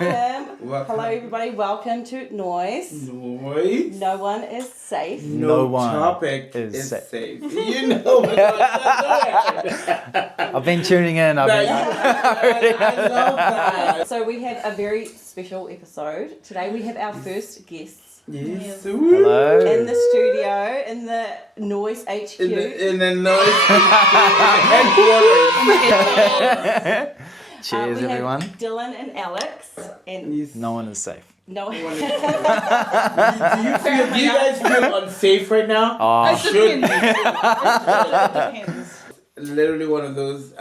Welcome. Hello, everybody. Welcome to NOIS. NOIS. No one is safe. No one topic is safe. You know what I've been tuning in. I love that. So we have a very special episode. Today we have our first guests. Yes. Hello. In the studio, in the NOIS HQ. In the NOIS headquarters. Cheers, we everyone. have Dylan and Alex. And Yes. No one is safe. no one. Do you guys feel unsafe right now? Oh, Should be. Depends. Literally one of those.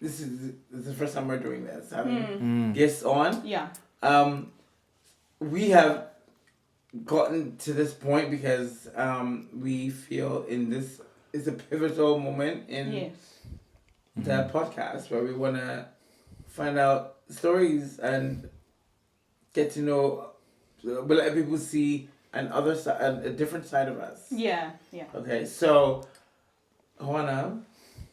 This is the first time we're doing this. Having guests on. Yeah. We have gotten to this point because we feel in this is a pivotal moment in the podcast where we want to find out stories and get to know, we'll let people see another side, a different side of us. Yeah. Okay, so Hoana,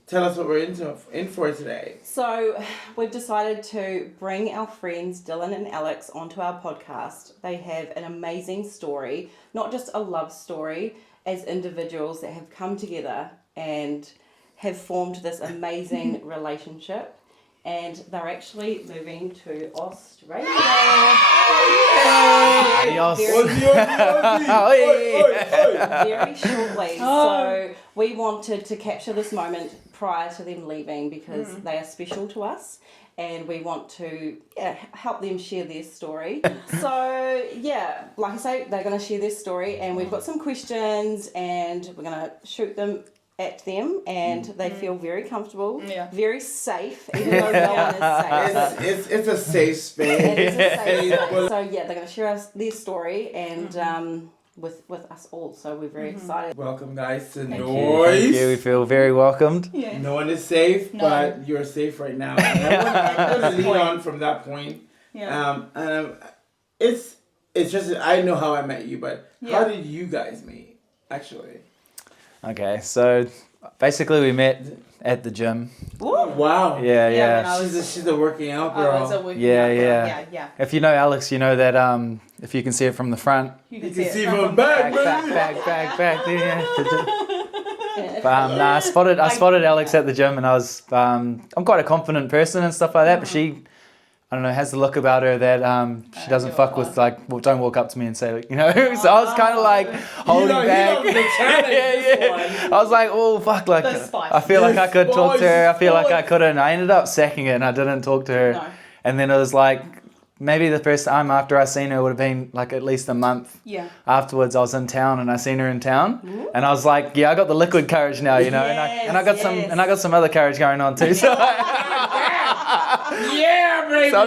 tell us what we're in for today. So we've decided to bring our friends Dylan and Alex onto our podcast. They have an amazing story, not just a love story, as individuals that have come together and have formed this amazing relationship. And they're actually moving to Australia. Adios. Very shortly. So we wanted to capture this moment prior to them leaving because they are special to us and we want to help them share their story. So like I say, they're going to share their story and we've got some questions and we're going to shoot them at them and they feel very comfortable, very safe, even though no one is safe. It's a safe space. It is a safe space. So they're going to share their story and with us all. So we're very excited. Welcome guys to Thank NOIS. you. We feel very welcomed. Yeah. No one is safe, but you're safe right now. And I want to lead on from that point. Yeah. It's just I know how I met you, but how did you guys meet? Actually. Okay, so basically we met at the gym. Oh, wow. Yeah. She's a working out girl. Yeah. If you know Alex, you know that if you can see it from the front. You can see from back. Back. Yeah. But I spotted Alex at the gym, and I was I'm quite a confident person and stuff like that, but she, I don't know, has the look about her that she doesn't fuck with, like, well, don't walk up to me and say, so I was kind of like holding back. I was like, oh fuck, like I feel like I could talk to her. I feel like I couldn't. I ended up sacking it and I didn't talk to her. No. And then it was like maybe the first time after I seen her would have been like at least a month. Yeah. Afterwards, I was in town and I seen her in town, and I was like, I got the liquid courage now, and I got some other courage going on too. So. Yeah, baby. So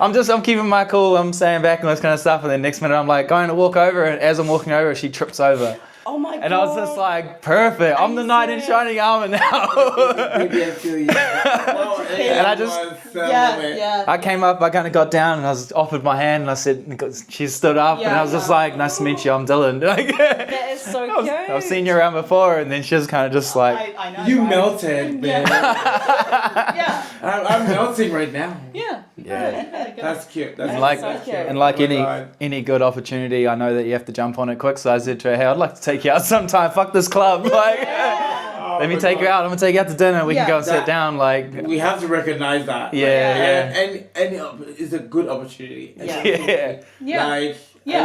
I'm just, I'm keeping my cool. I'm staying back and this kind of stuff. And then next minute I'm like going to walk over, and as I'm walking over, she trips over. Oh my god. And I was just like, perfect. I'm the knight in shining armor now. Maybe I feel you. And I just, I came up, I kind of got down and I was offered my hand and I said, she stood up and I was just like, nice to meet you, I'm Dylan. That is so cute. I've seen you around before, and then she was kind of just like, I know, you right? melted, man. I'm melting right now. Yeah. That's cute. That's so cute. And like Oh any good opportunity, I know that you have to jump on it quick. So I said to her, hey, I'd like to take you out sometime. Fuck this club. Like, let me take you out. I'm gonna take you out to dinner. We can go and sit down. Like, we have to recognize that. And it's a good opportunity. I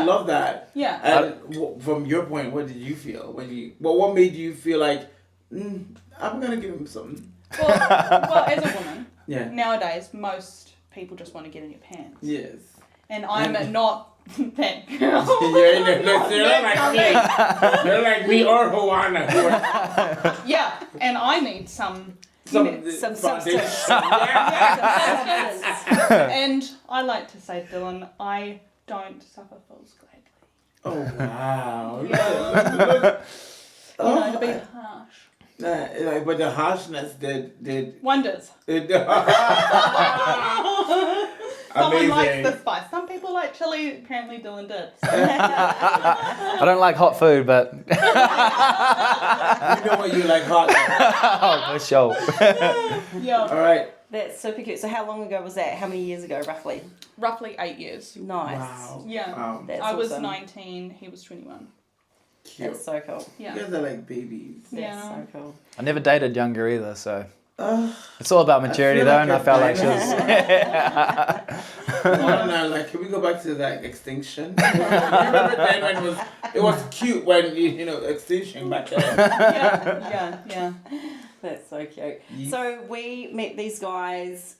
love that. Yeah. And from your point, what did you feel what made you feel like I'm gonna give him something? Well, as a woman, nowadays most people just want to get in your pants. Yes. And I'm not that girl. They're like me or Hoana. And I need some substance. And I like to say, Dylan, I don't suffer fools gladly. Oh wow. To be harsh. But the harshness did Wonders. Someone likes the spice. Some people like chili. Apparently Dylan did. I don't like hot food, but you know what you like hot. oh, for sure. Yeah. All right. That's super cute. So how long ago was that? How many years ago, roughly? Roughly 8 years. Nice. Wow. Yeah. Wow. That's I was awesome. 19, he was 21. Cute. That's so cool. Yeah. You guys are like babies. That's Yeah. so cool. I never dated younger either, so Uh, it's all about maturity feel though, like and I you're felt like she was. no, can we go back to like extinction? You remember then when it was cute when you know extinction back then. Yeah. That's so cute. Yes. So we met these guys,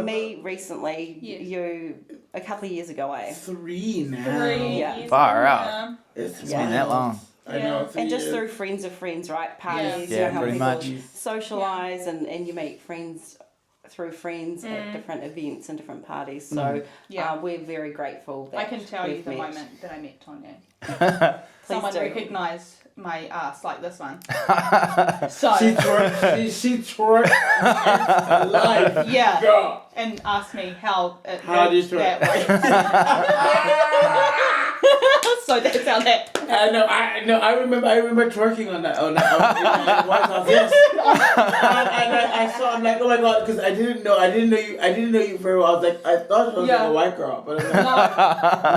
me recently, Yes. you a couple of years ago, eh? 3 now. 3 Yeah. years. Far out. Yeah. It's been that long. I Yeah. know. 3 And just years. through friends of friends, right? Parties, Yeah. you know how pretty people much. socialise and you meet friends through friends at different events and different parties. So Yeah. we're very grateful that I can tell you we've the met. moment that I met Tonye. Please Someone do. recognised my ass like this one. So She twerked life. yeah, Girl. and asked me how it How do you worked that way. So that's how that. I know. I remember twerking on that. In the White House. Yes. and I saw. I'm like, oh my god, because I didn't know you very well. I was like, I thought she was like Yeah. a white girl, but I'm like,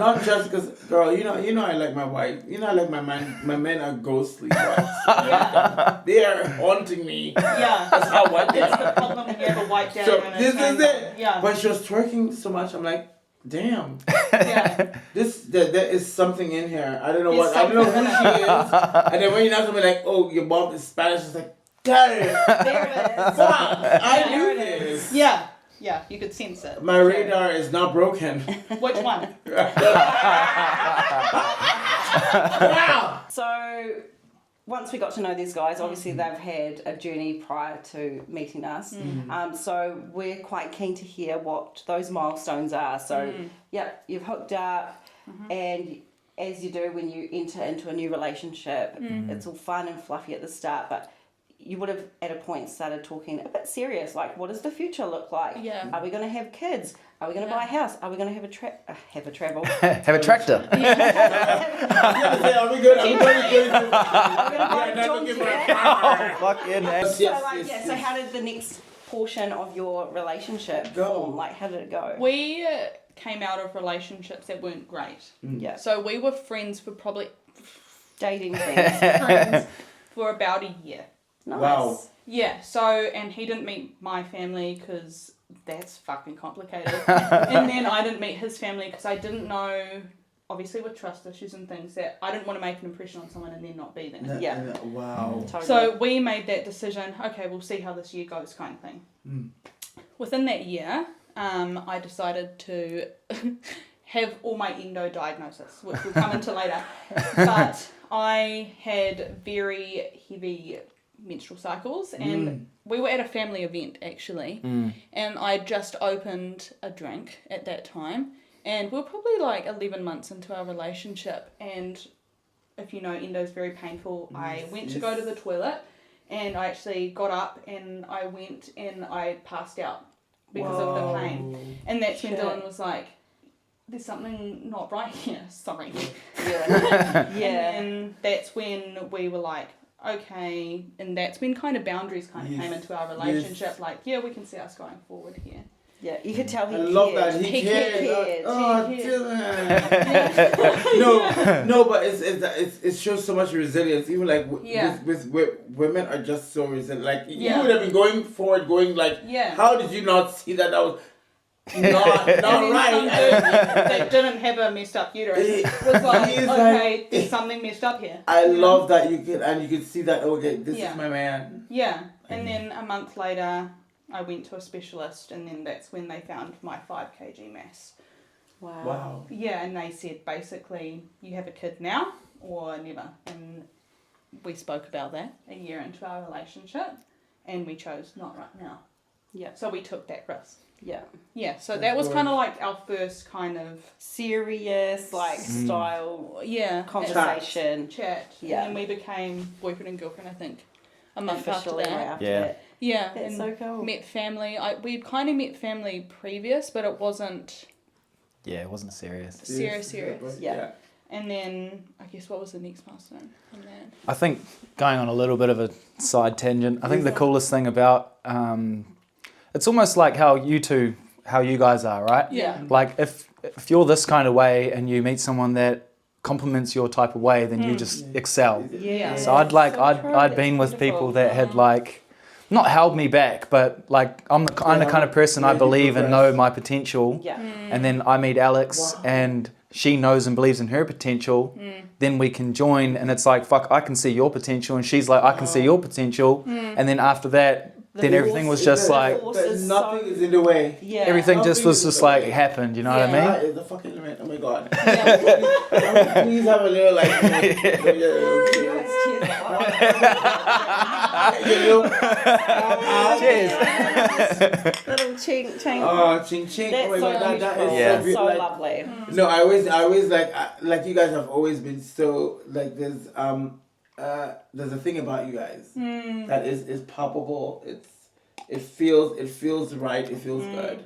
not just because, girl. You know, I like my white. You know, I like my man. My men are ghostly whites. Yeah. They are haunting me. Yeah. That's how white they That's the are. problem when you have a white dad So and this a is it. Yeah. But she was twerking so much. I'm like, damn. Yeah. There is something in here. I don't know There's what. I don't know who something she is. And then when you know something like, oh, your mom is Spanish, it's like, damn. There it is. Wow, I There knew it is. this. Yeah. Yeah. You could sense it. My radar is not broken. Which one? Wow. So once we got to know these guys, obviously they've had a journey prior to meeting us. So we're quite keen to hear what those milestones are. So, you've hooked up, and as you do when you enter into a new relationship, it's all fun and fluffy at the start, but you would have at a point started talking a bit serious, like what does the future look like? Yeah. Are we going to have kids? Are we going to buy a house? Are we going to have a travel? Have a tractor. Are we good? Are we good? Are we going to buy a Never donkey? give her a Fucking Yes, So how did the next portion of your relationship form? Like, how did it go? We came out of relationships that weren't great. Yeah. So we were friends for probably Dating friends. friends for about a year. Nice. Wow. Yeah. So and he didn't meet my family because that's fucking complicated. And then I didn't meet his family because I didn't know. Obviously, with trust issues and things, that I didn't want to make an impression on someone and then not be there. Yeah. Wow. Totally. So we made that decision. Okay, we'll see how this year goes, kind of thing. Within that year, I decided to have all my endo diagnosis, which we'll come into later. But I had very heavy menstrual cycles, and we were at a family event actually, and I just opened a drink at that time, and we were probably like 11 months into our relationship, and if you know, endo is very painful. I went to go to the toilet, and I actually got up and I went and I passed out because of the pain, and that's when Shit. Dylan was like, there's something not right here, sorry. Yeah. And that's when we were like, okay, and that's when kind of boundaries kind of came into our relationship. Like, yeah, we can see us going forward here. Yeah. You could tell he I cared. love that he He cared. cared. Oh, He cared. Dylan. No, but it shows so much resilience. Even like with women are just so resilient. Like you would have been going forward, going like, how did you not see that? That was not right. They didn't have a messed up uterus. It was like, okay, there's something messed up here. I love that you could see that. Okay, this is my man. Yeah, and then a month later, I went to a specialist, and then that's when they found my 5 kg mass. Wow. Yeah, and they said basically, you have a kid now or never. And we spoke about that a year into our relationship, and we chose not right now. Yeah. So we took that risk. Yeah. Yeah, so that was kind of like our first kind of Serious, like, style conversation. chat. Yeah. And then we became boyfriend and girlfriend, I think, a month Officially after that. after Yeah. that. Yeah, That's and so cool. met family. We'd kind of met family previous, but it wasn't Yeah, it wasn't serious. serious. Yeah. And then, I guess, what was the next milestone from that? I think going on a little bit of a side tangent, I think the coolest thing about it's almost like how you guys are, right? Yeah. Like if you're this kind of way and you meet someone that complements your type of way, then you just excel. Yeah. So I'd been with people that had like not held me back, but like I'm the kind of person I believe and know my potential. Yeah. And then I meet Alex and she knows and believes in her potential. Then we can join and it's like, fuck, I can see your potential, and she's like, I can see your potential. And then after that, then everything was just like nothing is in the way. Yeah. everything just was just like happened. You know what I mean? That is the fucking limit. Oh my god. Please have a little like. Cheers. Little chink chink. Oh, ching ching. That's Oh my so god, that is beautiful. so So like, lovely. No, I always like you guys have always been so like there's a thing about you guys that is palpable. It feels right. It feels good,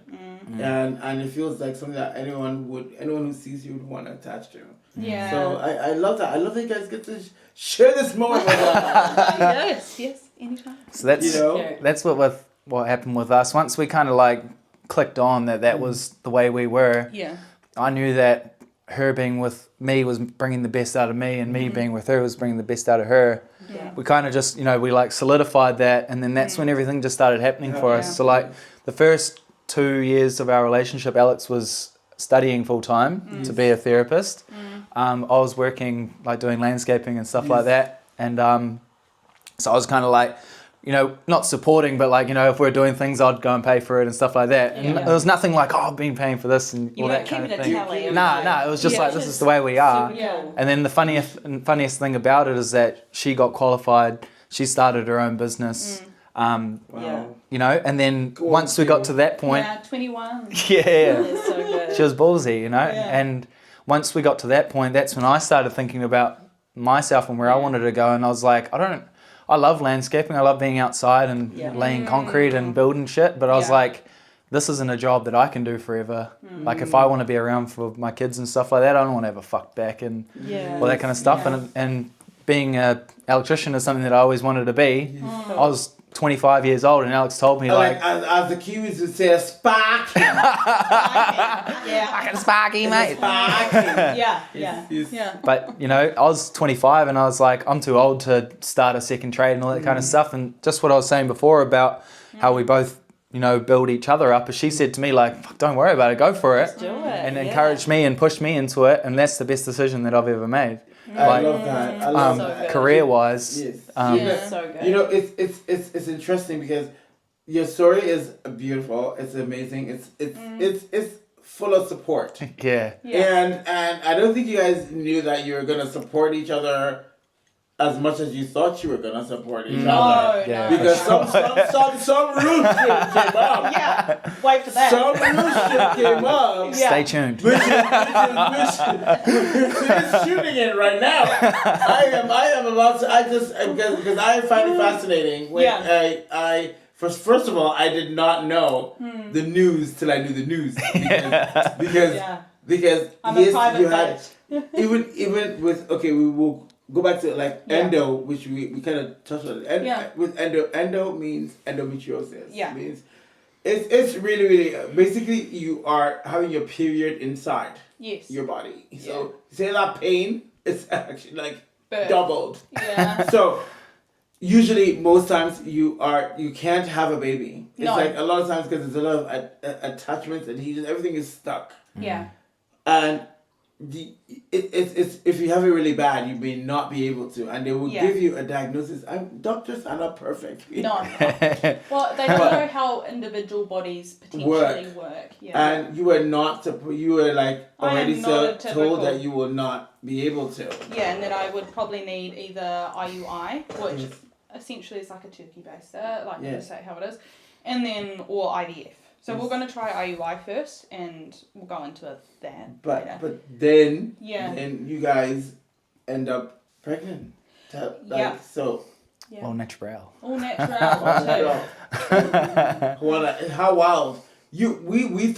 and it feels like something that anyone who sees you would want to attach to. Yeah. So I love that. I love that you guys get to share this moment with us. Yes, anytime. So that's You know? that's what happened with us. Once we kind of like clicked on that was the way we were. Yeah. I knew that her being with me was bringing the best out of me, and me being with her was bringing the best out of her. Yeah. We kind of just, we like solidified that, and then that's when everything just started happening for us. So like the first 2 years of our relationship, Alex was studying full time to be a therapist. I was working like doing landscaping and stuff like that, and so I was kind of like, not supporting, but like, if we're doing things, I'd go and pay for it and stuff like that. And there was nothing like, I've been paying for this and all that kind of thing. Nah, it was just like, this is the way we are. Yeah. And then the funniest thing about it is that she got qualified. She started her own business. Wow. And then once we got to that point, Yeah, 21. yeah, That's so good. she was ballsy, and once we got to that point, that's when I started thinking about myself and where I wanted to go. And I was like, I love landscaping. I love being outside and laying concrete and building shit. But I was like, this isn't a job that I can do forever. Like if I want to be around for my kids and stuff like that, I don't want to have a fuck back and all that kind of stuff. Yeah. And being an electrician is something that I always wanted to be. I was 25 years old and Alex told me Like as the Kiwis would say, a spark. Yeah. Sparky, mate. Yeah. But, I was 25 and I was like, I'm too old to start a second trade and all that kind of stuff. And just what I was saying before about how we both, build each other up, as she said to me, like, fuck, don't worry about it, go for it. Do it. And encouraged me and pushed me into it. And that's the best decision that I've ever made. I love that. I love that. Career-wise. Yes. So good. It's interesting because your story is beautiful. It's amazing. It's full of support. Yeah. And I don't think you guys knew that you were gonna support each other as much as you thought you were gonna support each other. Yeah. Because some root shit came up. Yeah. Wait for that. Some root shit came up. Stay tuned. Which is shooting it right now. I am about to. Because I find it fascinating when I first of all I did not know the news till I knew the news because I'm yes a private you had bitch. even with we will go back to like endo, which we kind of touched on. With endo means endometriosis. Yeah. Means it's really, really basically you are having your period inside your body. So say that pain, it's actually like doubled. Yeah. So usually most times you can't have a baby. It's like a lot of times because there's a lot of attachments, adhesions, everything is stuck. Yeah. And it's if you have it really bad, you may not be able to, and they will give you a diagnosis. Doctors are not perfect. No. Well, they don't know how individual bodies potentially work. Yeah. And you were not you were like already told that you will not be able to. Yeah, and that I would probably need either IUI, which essentially is like a turkey baster, like to say how it is, and then or IVF. So we're going to try IUI first, and we'll go into that. But then you guys end up pregnant. So. Yeah. All natural. All natural. Hoana, how wild! We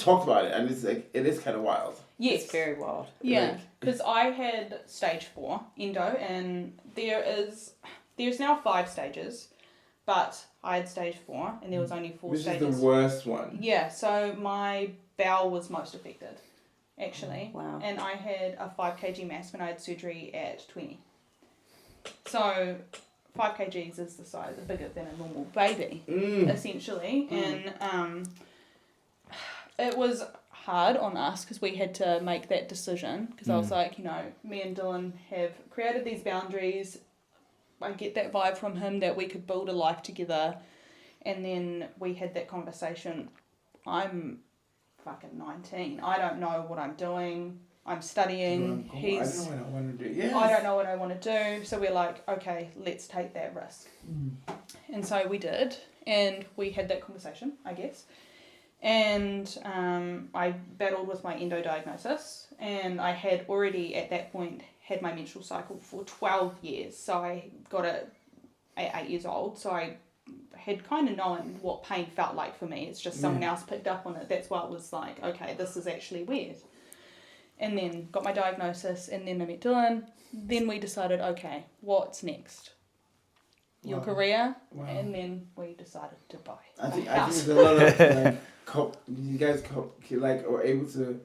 talked about it, and it's like it is kind of wild. Yes, It's very wild. Yeah, because I had stage 4 endo, and there's now 5 stages. but I had stage 4 and there was only 4 Which stages. is the worst one. Yeah, so my bowel was most affected, actually. Wow. And I had a 5 kg mass when I had surgery at 20. So 5 kgs is the size, bigger than a normal baby, essentially. And it was hard on us because we had to make that decision because I was like, me and Dylan have created these boundaries. I get that vibe from him that we could build a life together. And then we had that conversation. I'm fucking 19. I don't know what I'm doing. I'm studying. I don't know what I want to do. Yes. I don't know what I want to do. So we're like, okay, let's take that risk. And so we did. And we had that conversation, I guess. And I battled with my endo diagnosis. And I had already, at that point, had my menstrual cycle for 12 years. So I got it at 8 years old. So I had kind of known what pain felt like for me. It's just someone else picked up on it. That's why it was like, okay, this is actually weird. And then got my diagnosis, and then I met Dylan. Then we decided, okay, what's next? Your career, and then we decided to buy I think house. there's a lot of you guys are able to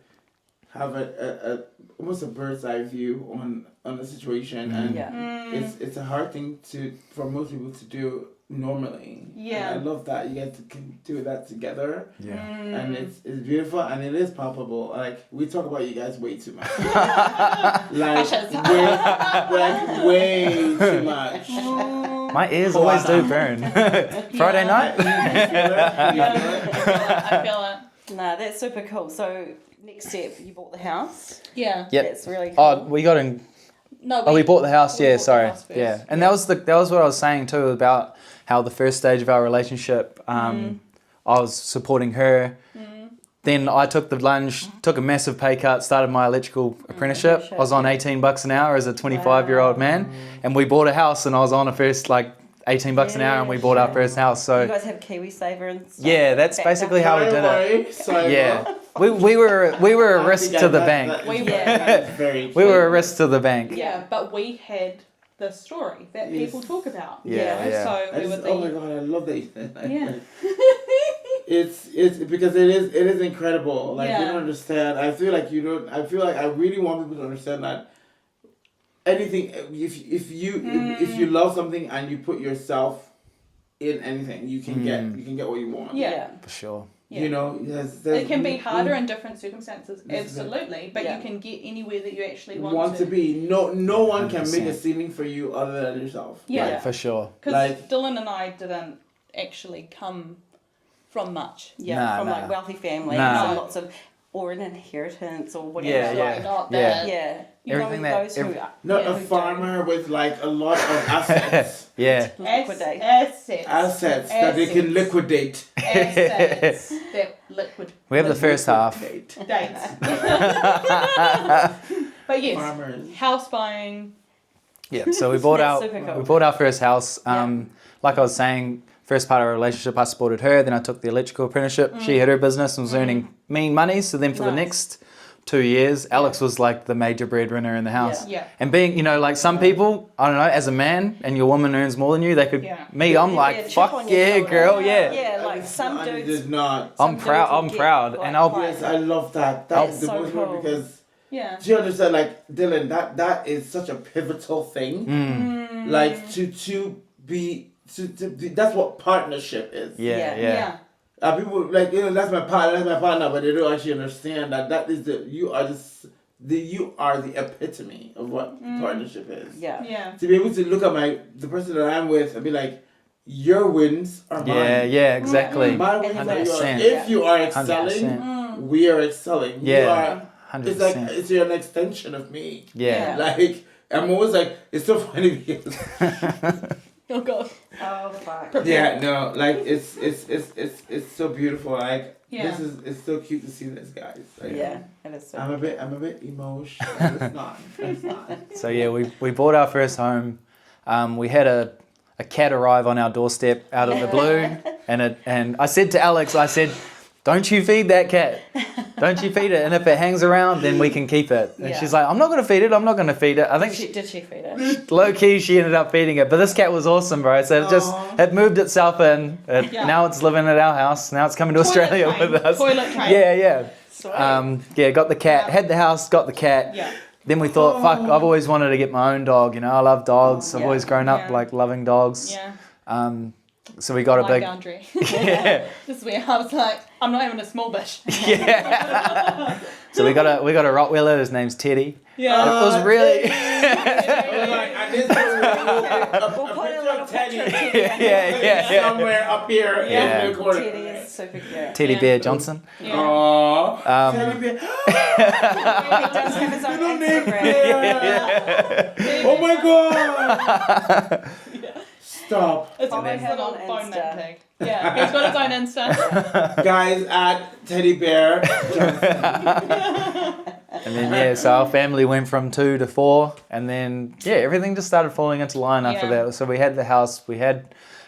have a almost a bird's eye view on the situation, and it's a hard thing for most people to do normally. Yeah. And I love that you guys can do that together. Yeah. And it's beautiful and it is palpable. Like we talk about you guys way too much. way too much. My ears always do burn. Friday night? I feel it. Nah, that's super cool. So next step, you bought the house. Yeah. Yep. That's really cool. Oh, we got in. No, We bought the house. we Yeah, bought the sorry. house first. Yeah, and that was what I was saying too about how the first stage of our relationship, I was supporting her. Then I took the plunge, took a massive pay cut, started my electrical apprenticeship. I was on $18 an hour as a 25-year-old man, and we bought a house, and I was on a first $18 an hour, and we bought our first house. So you guys have KiwiSaver and stuff. yeah, that's Back basically up. how we did it. Sorry, Yeah, we were a risk to the bank. We were a risk to the bank. Yeah, but we had the story that people talk about. Yeah. So we were oh my god, I love that. Yeah. It's because it is incredible. Like you don't understand. I feel like I really want people to understand that anything if you love something and you put yourself in anything, you can get what you want. Yeah. For sure. Yeah. You know, it can be harder in different circumstances, absolutely, but you can get anywhere that you actually want to be. No one can 100%. make a ceiling for you other than yourself. Yeah. For sure. Because Dylan and I didn't actually come from much. Yeah, from like wealthy families and lots of, or an inheritance or whatever. Not that. Yeah. You Everything know, that- those who Not a farmer with like a lot of assets. liquidate. Assets That they can liquidate. Assets that liquid. We have the first half. Dates. But yes, Farmers. house buying. Yeah, so we bought That's super cool. we bought our first house. Like I was saying, first part of our relationship, I supported her. Then I took the electrical apprenticeship. She had her business and was earning mean money. So then for the next 2 years, Alex was like the major breadwinner in the house. Yeah. And being, like some people, I don't know, as a man and your woman earns more than you, they could. Me, I'm like, chip fuck on your yeah, shoulder. girl, yeah. Yeah, like some dudes. did not. I'm proud. I'm proud, and I'll. Yes, I love that. That's That's the so most cool. because. Yeah. Do you understand? Like Dylan, that is such a pivotal thing. Like to be. That's what partnership is. Yeah. People like that's my partner, but they don't actually understand that is you are the epitome of what partnership is. Yeah. To be able to look at the person that I'm with and be like, your wins are mine. Yeah, exactly. My wins are yours. 100%. If you are excelling, 100%. we are excelling. Yeah, You are, 100%. it's like it's an extension of me. Yeah. Like I'm always like it's so funny because Oh god. Oh fuck. yeah, no, like it's so beautiful. Like Yeah. it's so cute to see this, guys. Like, Yeah, it is so I'm a bit emotional. It's not. So yeah, we bought our first home. We had a cat arrive on our doorstep out of the blue, and I said to Alex, don't you feed that cat. Don't you feed it. And if it hangs around, then we can keep it. And Yeah. she's like, I'm not going to feed it. I'm not going to feed it. I think Did she feed it? low key, she ended up feeding it. But this cat was awesome, bro. So it moved itself in. Yeah. Now it's living at our house. Now it's coming to Australia with us. Toilet train. Yeah. Sweet. Got the cat. Had the house, got the cat. Yeah. Then we thought, fuck, I've always wanted to get my own dog. You know, I love dogs. I've Yeah. always grown up Yeah. like loving dogs. Yeah. So we got a My big. boundary. Yeah. This is where I was like, I'm not having a small bitch. Yeah. So we got a Rottweiler. His name's Teddy. Yeah. It was really. We'll put a little picture of Teddy. Yeah. Somewhere up here Yeah. in the corner. Teddy is super cute. Teddy Yeah. Bear Johnson. Yeah. Aww. Teddy bear. He does have his own Little name Instagram. bear. Oh my god. Stop. It's a Follow nice him little on bone Insta. pig. Yeah, he's got his own Insta. Guys, at Teddy Bear Johnson. And then so our family went from 2 to 4, and then everything just started falling into line after Yeah. that. So we had the house, we had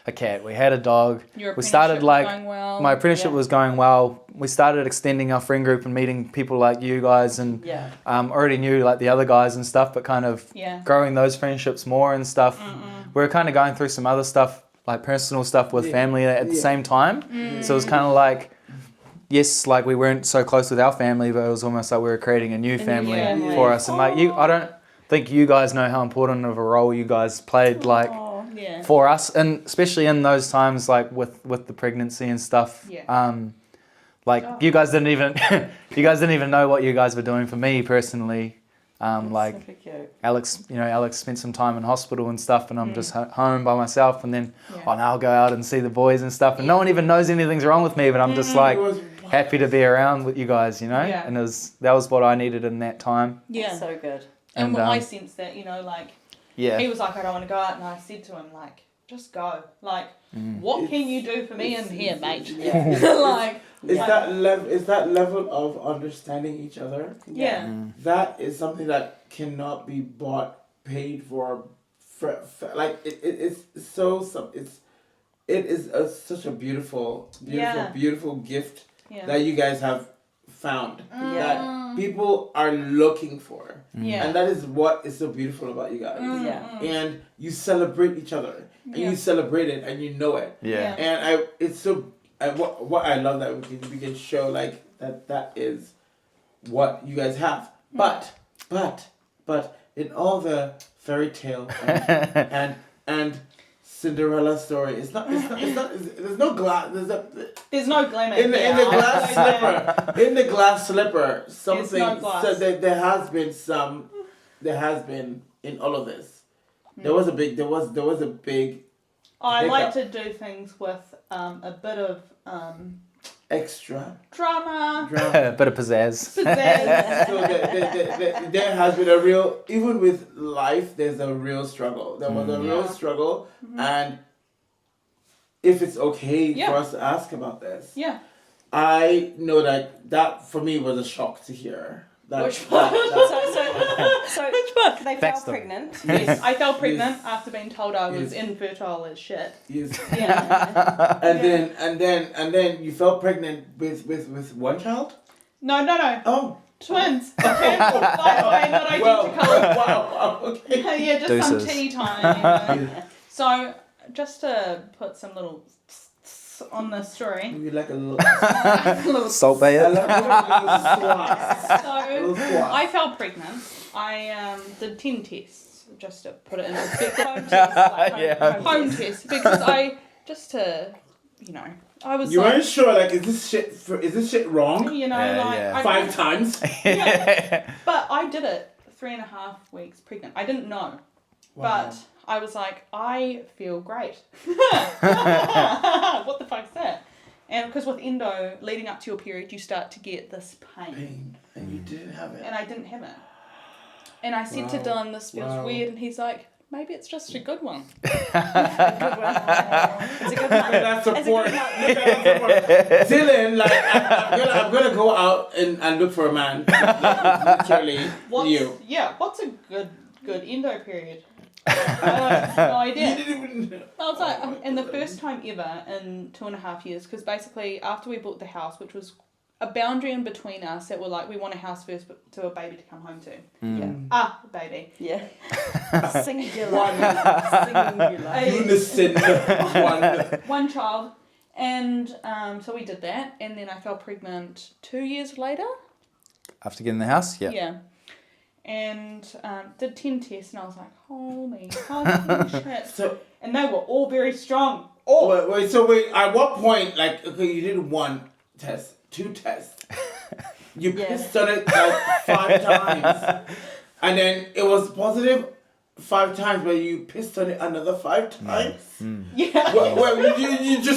a cat, we had a dog. Your We started apprenticeship was going well. my apprenticeship Yeah. was going well. We started extending our friend group and meeting people like you guys, and Yeah. already knew like the other guys and stuff, but kind of Yeah. growing those friendships more and stuff. We were kind of going through some other stuff, like personal stuff with family at the same time. So it was kind of like, yes, like we weren't so close with our family, but it was almost like we were creating a new family family. for us. And like I don't think you guys know how important of a role you guys played, like Oh, Yeah. for us, and especially in those times, like with the pregnancy and stuff. Yeah. You guys didn't even know what you guys were doing for me personally. Like super cute. Alex spent some time in hospital and stuff, and I'm just home by myself, and then Yeah. now I'll go out and see the boys and stuff, and no one even knows anything's wrong with me, but I'm just like It was happy to be around with you guys, you know. Yeah. And that was what I needed in that time. Yeah. So good. And And, when I um, sensed that, like, Yeah. he was like, I don't want to go out, and I said to him, like, just go. Like, what can you do for me in here, mate? Like, It's that level of understanding each other. yeah. That is something that cannot be bought, paid for. Like it's such a beautiful Yeah. beautiful gift Yeah. that you guys have found Mm. that people are looking for, Yeah. and that is what is so beautiful about you guys. Yeah. And you celebrate each other, and Yeah. you celebrate it, and you know it. Yeah. And it's so. What I love that we can show like that is what you guys have. But in all the fairy tale and Cinderella story, it's not there's no glass. There's no glamour. In the glass slipper. In the glass slipper, something. no glass. So there has been in all of this. There was a big I like to do things with a bit of extra drama, drama. Bit of pizzazz. pizzazz. So there has been a real, even with life, there's a real struggle. There was a real struggle, and if it's okay Yeah. for us to ask about this, Yeah. I know that for me was a shock to hear. Which So they fell Backstory. pregnant. Yes, I fell pregnant after being told I was Yes. infertile as shit. Yes. Yeah. And then you fell pregnant with one child? No. Oh. Twins. Okay. By the way, not identical. Wow. Okay. Yeah, just some Deuces. tea time. So, just to put some little on the story. Maybe like a little. Little Salt Bay I it. love a little swat. So, Little swat. I fell pregnant. I did 10 tests, just to put it in perspective. Home test, like Yeah. Home test, because I was You like, weren't sure, like, is this shit wrong? Yeah, like, yeah. I- 5 times? But I did it 3.5 weeks pregnant. I didn't know. But I was like, I feel great. What the fuck is that? And because with endo, leading up to your period, you start to get this pain. And you didn't have it. And I didn't have it. And I said to Wow. Dylan, this feels Wow. weird. And he's like, maybe it's just a good one. It's a good one. That support. Dylan, like, I'm gonna go out and look for a man. Like, literally, you. What's a good endo period? I had no idea. You didn't even know. I was like, and the first time ever in 2.5 years, because basically after we bought the house, which was a boundary in between us that were like, we want a house first but to a baby to come home to. Yeah. Baby. Yeah. Singular. Unison. One child. And so we did that, and then I fell pregnant 2 years later. After getting the house? Yeah. Yeah. And did 10 tests, and I was like, holy fucking shit. So, And they were all very strong. wait, at what point, like, okay, you did 1 test, 2 tests. You pissed on it like 5 times. And then it was positive 5 times, but you pissed on it another 5 times? Yeah. Well, did you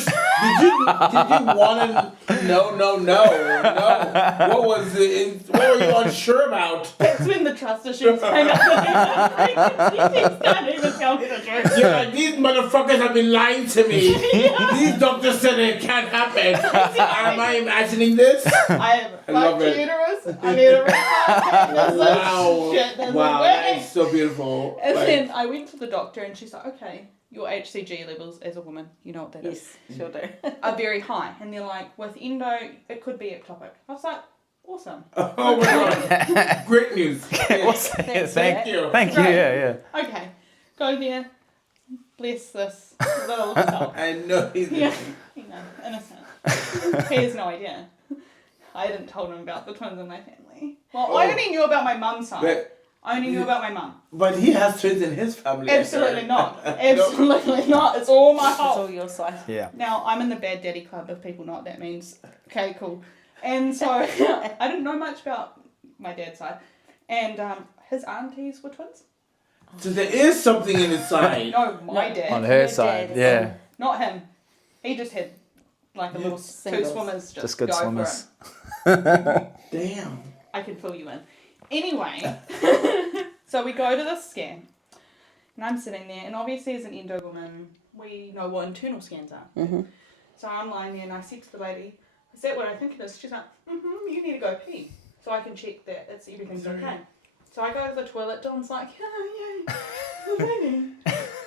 want to? No. What was it? What were you unsure about? That's when the trust issues came up. Pregnancy can't even tell me the truth. Yeah, these motherfuckers have been lying to me. These doctors said it can't happen. Am I imagining this? I have I love fucked it. uterus. I need a refund. Wow. Shit doesn't Wow, work. that is so beautiful. And Like, then I went to the doctor, and she's like, okay, your HCG levels as a woman, you know what that is, Yes, sure do. are very high. And they're like, with endo, it could be ectopic. I was like, awesome. oh my god. Great news. Thank you. Thank you, Right. yeah. Okay, go there. Bless this little soul. I know he's Yeah, innocent. He has no idea. I hadn't told him about the twins in my family. Well, I only knew about my mum's side. I only knew about my mum. But he has twins in his family. Absolutely not. Absolutely not. It's all my It's all fault. your side. Yeah. Now, I'm in the bad daddy club, if people know what that means. Okay, cool. And so, I didn't know much about my dad's side. And his aunties were twins. So there is something in his side. No, my dad. On her Your side, dad. yeah. Not him. He just had like a little two Singles. swimmers. Just good go for swimmers. it. Damn. I can fill you in. Anyway, so we go to this scan, and I'm sitting there, and obviously as an endo woman, we know what internal scans are. Mm-hmm. So I'm lying there, and I said to the lady, "Is that what I think it is?" She's like, you need to go pee, so I can check that everything's okay. So I go to the toilet, Don's like, yeah, baby.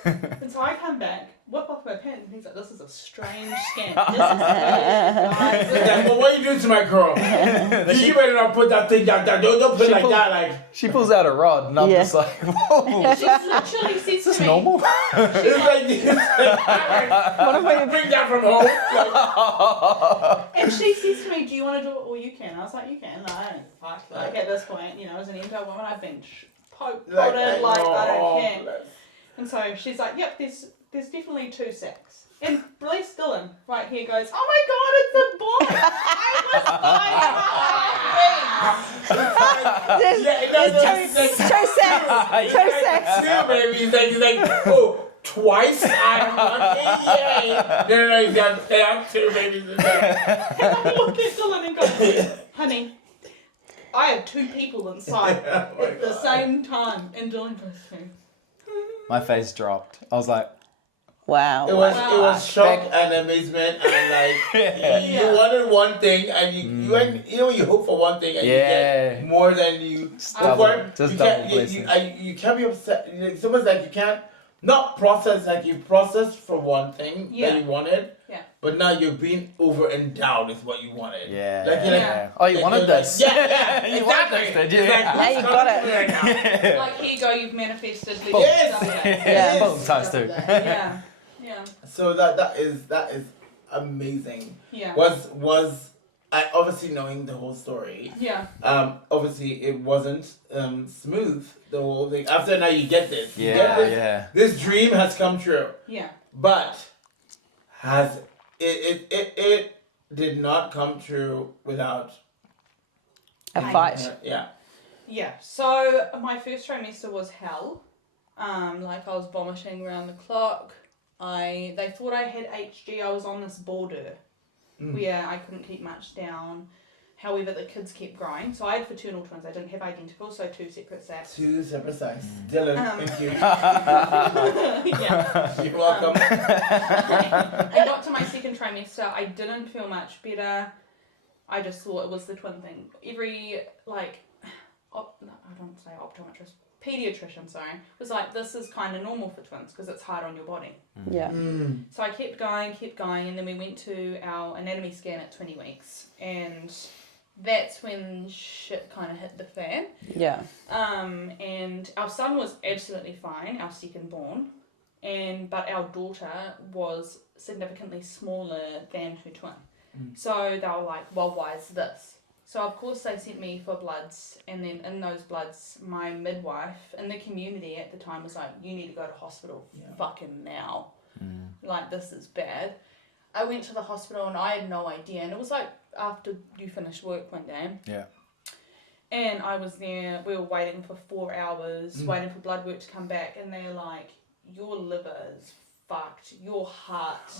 And so I come back, whip off my pants, and he's like, this is a strange scan. This is He's like, well, what are you doing to my girl? You better not put that thing down. Don't put it like that. Like, She pulls out a rod, and I'm Yeah. just like, whoa. She literally says Is this to me, normal? it's like what if I bring that from home? Like, and she says to me, do you want to do it or you can? I was like, you can. No, I don't fuck. Like at this point, as an endo woman, I've been prodded like I don't care. And so she's like, yep, there's definitely 2 sacs. And Blaise Dillon right here goes, oh my god, it's a boy! There's two sacks. Yeah, baby. He's like, oh, twice? I'm lucky. Yay. No, he's got 2 babies in there. And I look at Dylan and go, honey, I have 2 people inside at the same time. And Dylan goes to me, My face dropped. I was like, Wow. It was shock and amazement and like you wanted one thing and you hope for one thing and you get more than you hope for. Just You double can't- blessing. you can't be upset. Like, someone's like you can't not process like you processed for one thing that you wanted. Yeah. But now you're being over endowed with what you wanted. yeah. Like, you're like, Oh, you like, wanted you're like, this. Yeah, You wanted this, exactly. did you? It's like, Now you got it. like, here you go, you've manifested. Yes. Someday. Yeah. Boom, times 2. Yeah. Yeah. So that is amazing. Yeah. Was I obviously knowing the whole story? Yeah. Obviously it wasn't smooth the whole thing. After now you get this. You Yeah, get this. yeah. This dream has come true, Yeah. but has it did not come true without A fight. yeah. Yeah. So my first trimester was hell. Like I was vomiting around the clock. They thought I had HG. I was on this border where I couldn't keep much down. However, the kids kept growing. So I had fraternal twins. I didn't have identical, so 2 separate sacs. 2 separate sides. Dylan, thank you. Yeah. You're welcome. I got to my second trimester. I didn't feel much better. I just thought it was the twin thing. Every, I don't say optometrist, pediatrician, was like, this is kind of normal for twins because it's hard on your body. Yeah. So I kept going, and then we went to our anatomy scan at 20 weeks, and that's when shit kind of hit the fan. Yeah. And our son was absolutely fine, our second born, but our daughter was significantly smaller than her twin. So they were like, well, why is this? So of course they sent me for bloods, and then in those bloods, my midwife in the community at the time was like, you need to go to hospital fucking now. Like, this is bad. I went to the hospital and I had no idea, and it was like after you finished work one day. Yeah. And I was there, we were waiting for 4 hours, waiting for blood work to come back, and they're like, your liver is fucked, your heart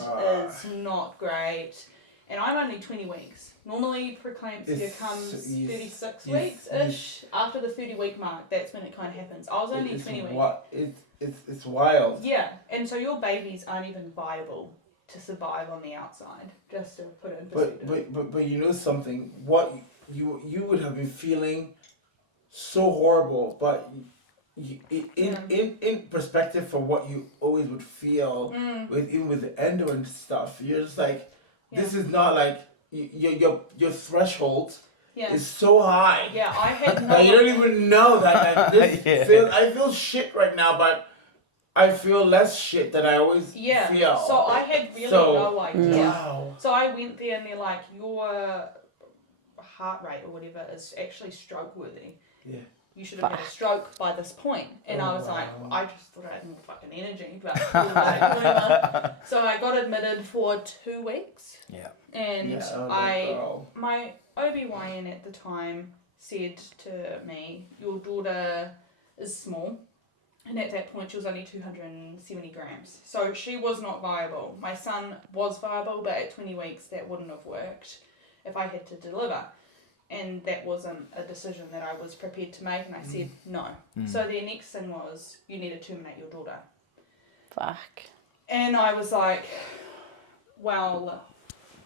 is not great. And I'm only 20 weeks. Normally preeclampsia comes 36 weeks-ish. After the 30-week mark, that's when it kind of happens. I was only 20 weeks. It's wild. Yeah, and so your babies aren't even viable to survive on the outside, just to put it in perspective. But you know something, what you would have been feeling so horrible, but in perspective for what you always would feel even with the endo and stuff, you're just like, this is not like your threshold is so high. Yeah, I had no. Like, you don't even know that. Like, this I feel shit right now, but I feel less shit than I always feel. So I had really no idea. Wow. So I went there and they're like, your heart rate or whatever is actually stroke worthy. Yeah. You should have had a stroke by this point. And I was like, I just thought I had more fucking energy. But so I got admitted for 2 weeks. Yeah. And my OB-GYN at the time said to me, your daughter is small. And at that point, she was only 270 grams. So she was not viable. My son was viable, but at 20 weeks, that wouldn't have worked if I had to deliver. And that wasn't a decision that I was prepared to make, and I said no. So the next thing was, you need to terminate your daughter. Fuck. And I was like, well,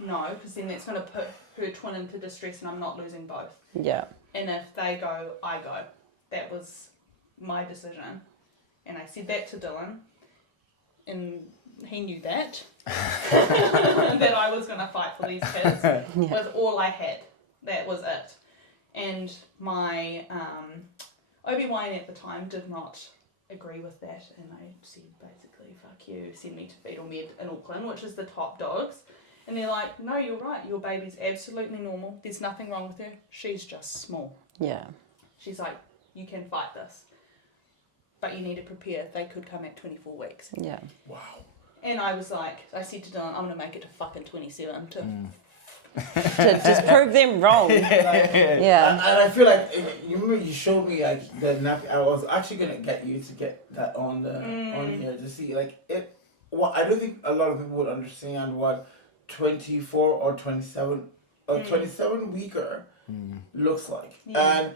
no, because then that's going to put her twin into distress, and I'm not losing both. Yeah. And if they go, I go. That was my decision. And I said that to Dylan, and he knew that, that I was going to fight for these kids with all I had. That was it. And my OB-GYN at the time did not agree with that, and I said basically, fuck you, send me to Fetal Med in Auckland, which is the top dogs. And they're like, no, you're right, your baby's absolutely normal, there's nothing wrong with her, she's just small. Yeah. She's like, you can fight this, but you need to prepare, they could come at 24 weeks. Yeah. Wow. And I was like, I said to Dylan, I'm going to make it to fucking 27 to To just prove them wrong. Yeah. And I feel like, you remember you showed me like the napkin. I was actually gonna get you to get that on here to see like it. Well, I don't think a lot of people would understand what 24 or 27 or 27 weeker looks like, and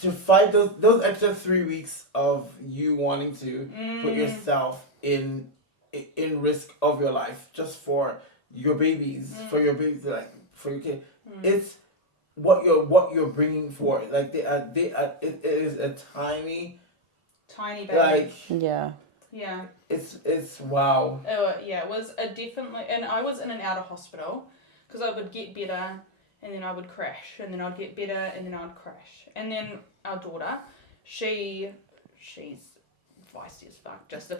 to fight those extra 3 weeks of you wanting to put yourself in risk of your life just for your babies, for your babies, like for your kid. It's what you're bringing forward. Like it is a tiny baby. like Yeah. Yeah. It's wow. It was a definitely, and I was in and out of hospital because I would get better and then I would crash, and then I'd get better and then I'd crash. And then our daughter, she's feisty as fuck, just a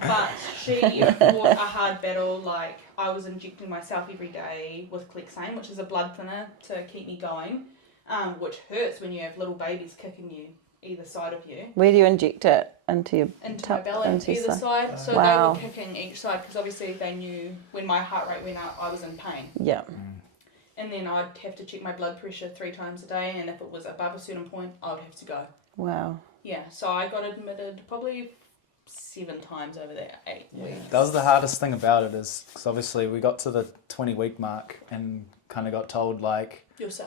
but she fought a hard battle. Like, I was injecting myself every day with Clexane, which is a blood thinner to keep me going, which hurts when you have little babies kicking you either side of you. Where do you inject it? Into my belly, either side. So they were kicking each side because obviously they knew when my heart rate went up, I was in pain. Yeah. And then I'd have to check my blood pressure 3 times a day, and if it was above a certain point, I would have to go. Wow. Yeah, so I got admitted probably 7 times over that 8 weeks. That was the hardest thing about it, is because obviously we got to the 20-week mark and kind of got told like... You're safe.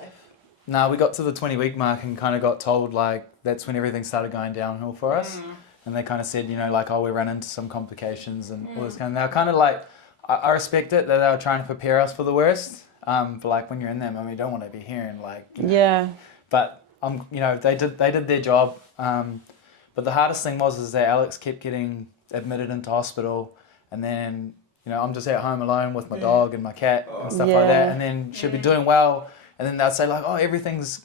No, we got to the 20-week mark and kind of got told like that's when everything started going downhill for us. And they kind of said, you know, like, oh, we ran into some complications and all this kind of... They were kind of like... I respect it that they were trying to prepare us for the worst. But like when you're in them, I mean, you don't want to be hearing like... You know, yeah. But they did their job. But the hardest thing is that Alex kept getting admitted into hospital, and then I'm just at home alone with my dog and my cat and stuff like that, and then she'd be doing well, and then they'd say like, oh, everything's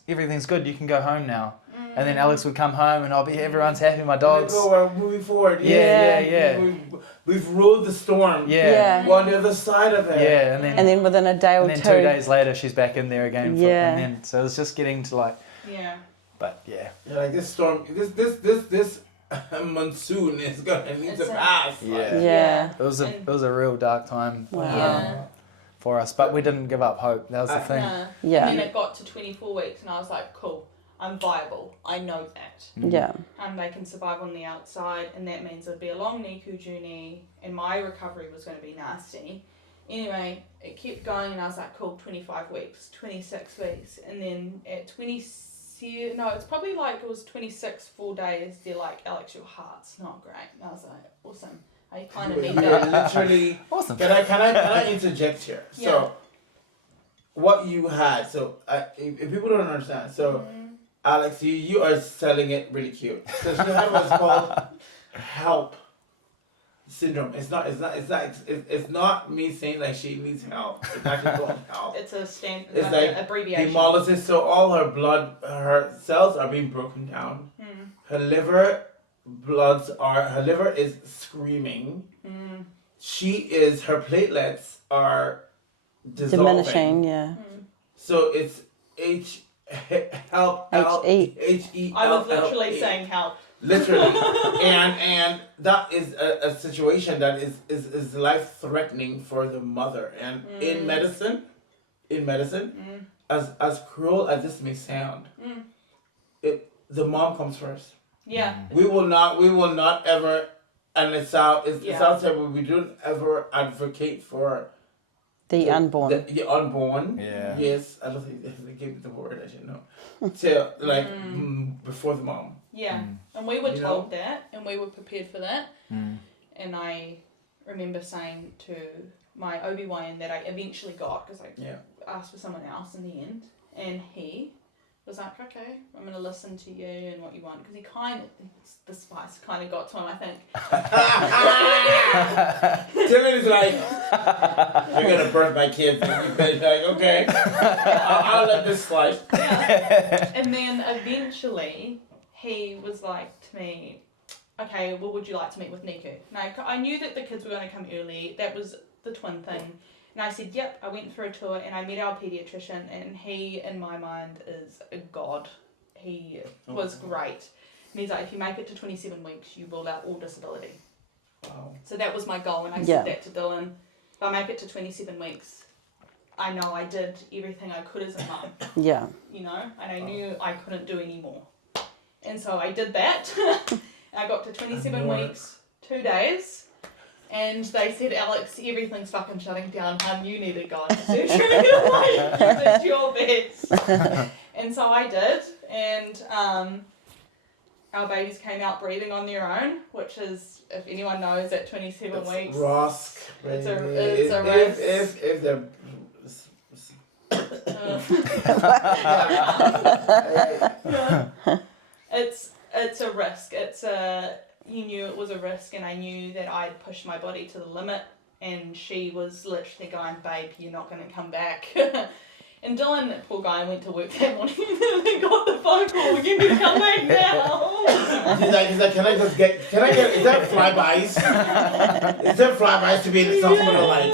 good, you can go home now. And then Alex would come home and everyone's happy, my dogs. We're moving forward. Yeah. We've rode the storm. Yeah. We're on the other side of it. Yeah, and then within a day or two. And then 2 days later, she's back in there again. Yeah. And then, so it's just getting to like. Yeah. But yeah. Like this storm, this monsoon is gonna need to pass. Yeah. It was a real dark time. Wow. For us, but we didn't give up hope. That was the thing. Yeah. And then it got to 24 weeks, and I was like, cool, I'm viable. I know that. Yeah. They can survive on the outside, and that means it'd be a long NICU journey, and my recovery was going to be nasty. Anyway, it kept going, and I was like, cool, 25 weeks, 26 weeks, and then at 27, no, it's probably like it was 26 full days, they're like, Alex, your heart's not great. And I was like, awesome. I kind of need that. Literally awesome. Can I interject here? Yeah. So, what you had. So, if people don't understand, so Alex, you are selling it really cute. So she had what's called HELP syndrome. It's not me saying like she needs help. It's actually called HELP. It's It's like abbreviation. hemolysis. So all her cells are being broken down. Her liver is screaming. Her platelets are dissolving. Diminishing, yeah. So it's help. H-E. I was literally saying help. Literally. and that is a situation that is life threatening for the mother. And in medicine, as cruel as this may sound, the mom comes first. Yeah. We will not ever, and it sounds terrible, we don't ever advocate for The unborn. The unborn. Yeah. Yes, I don't think they gave me the word, I should know. To before the mom. Yeah. And we were told that, and we were prepared for that. And I remember saying to my OB-GYN that I eventually got, because I asked for someone else in the end, and he was like, okay, I'm going to listen to you and what you want, because the spice kind of got to him, I think. Dylan is like, you're going to birth my kids, and you're like, okay, I'll let this slide. Yeah. And then eventually, he was like to me, okay, well, would you like to meet with Niku? And I knew that the kids were going to come early. That was the twin thing. And I said, yep. I went for a tour and I met our pediatrician, and he, in my mind, is a god. He was great. And he's like, if you make it to 27 weeks, you rule out all disability. Wow. So that was my goal, and I said that to Dylan. If I make it to 27 weeks, I know I did everything I could as a mum. Yeah. And I knew I couldn't do any more. And so I did that. I got to 27 weeks, 2 days, and they said, Alex, everything's fucking shutting down, hun, you need to go into surgery. Like, you did your best. And so I did, and our babies came out breathing on their own, which is, if anyone knows, at 27 weeks. Rosk. It's a risk. If they're... It's a risk. You knew it was a risk, and I knew that I'd pushed my body to the limit, and she was literally going, babe, you're not going to come back. And Dylan, that poor guy, went to work that morning and they got the phone call, you need to come back now. He's like, can I get, is that flybys? Is there flybys to be in the hospital like?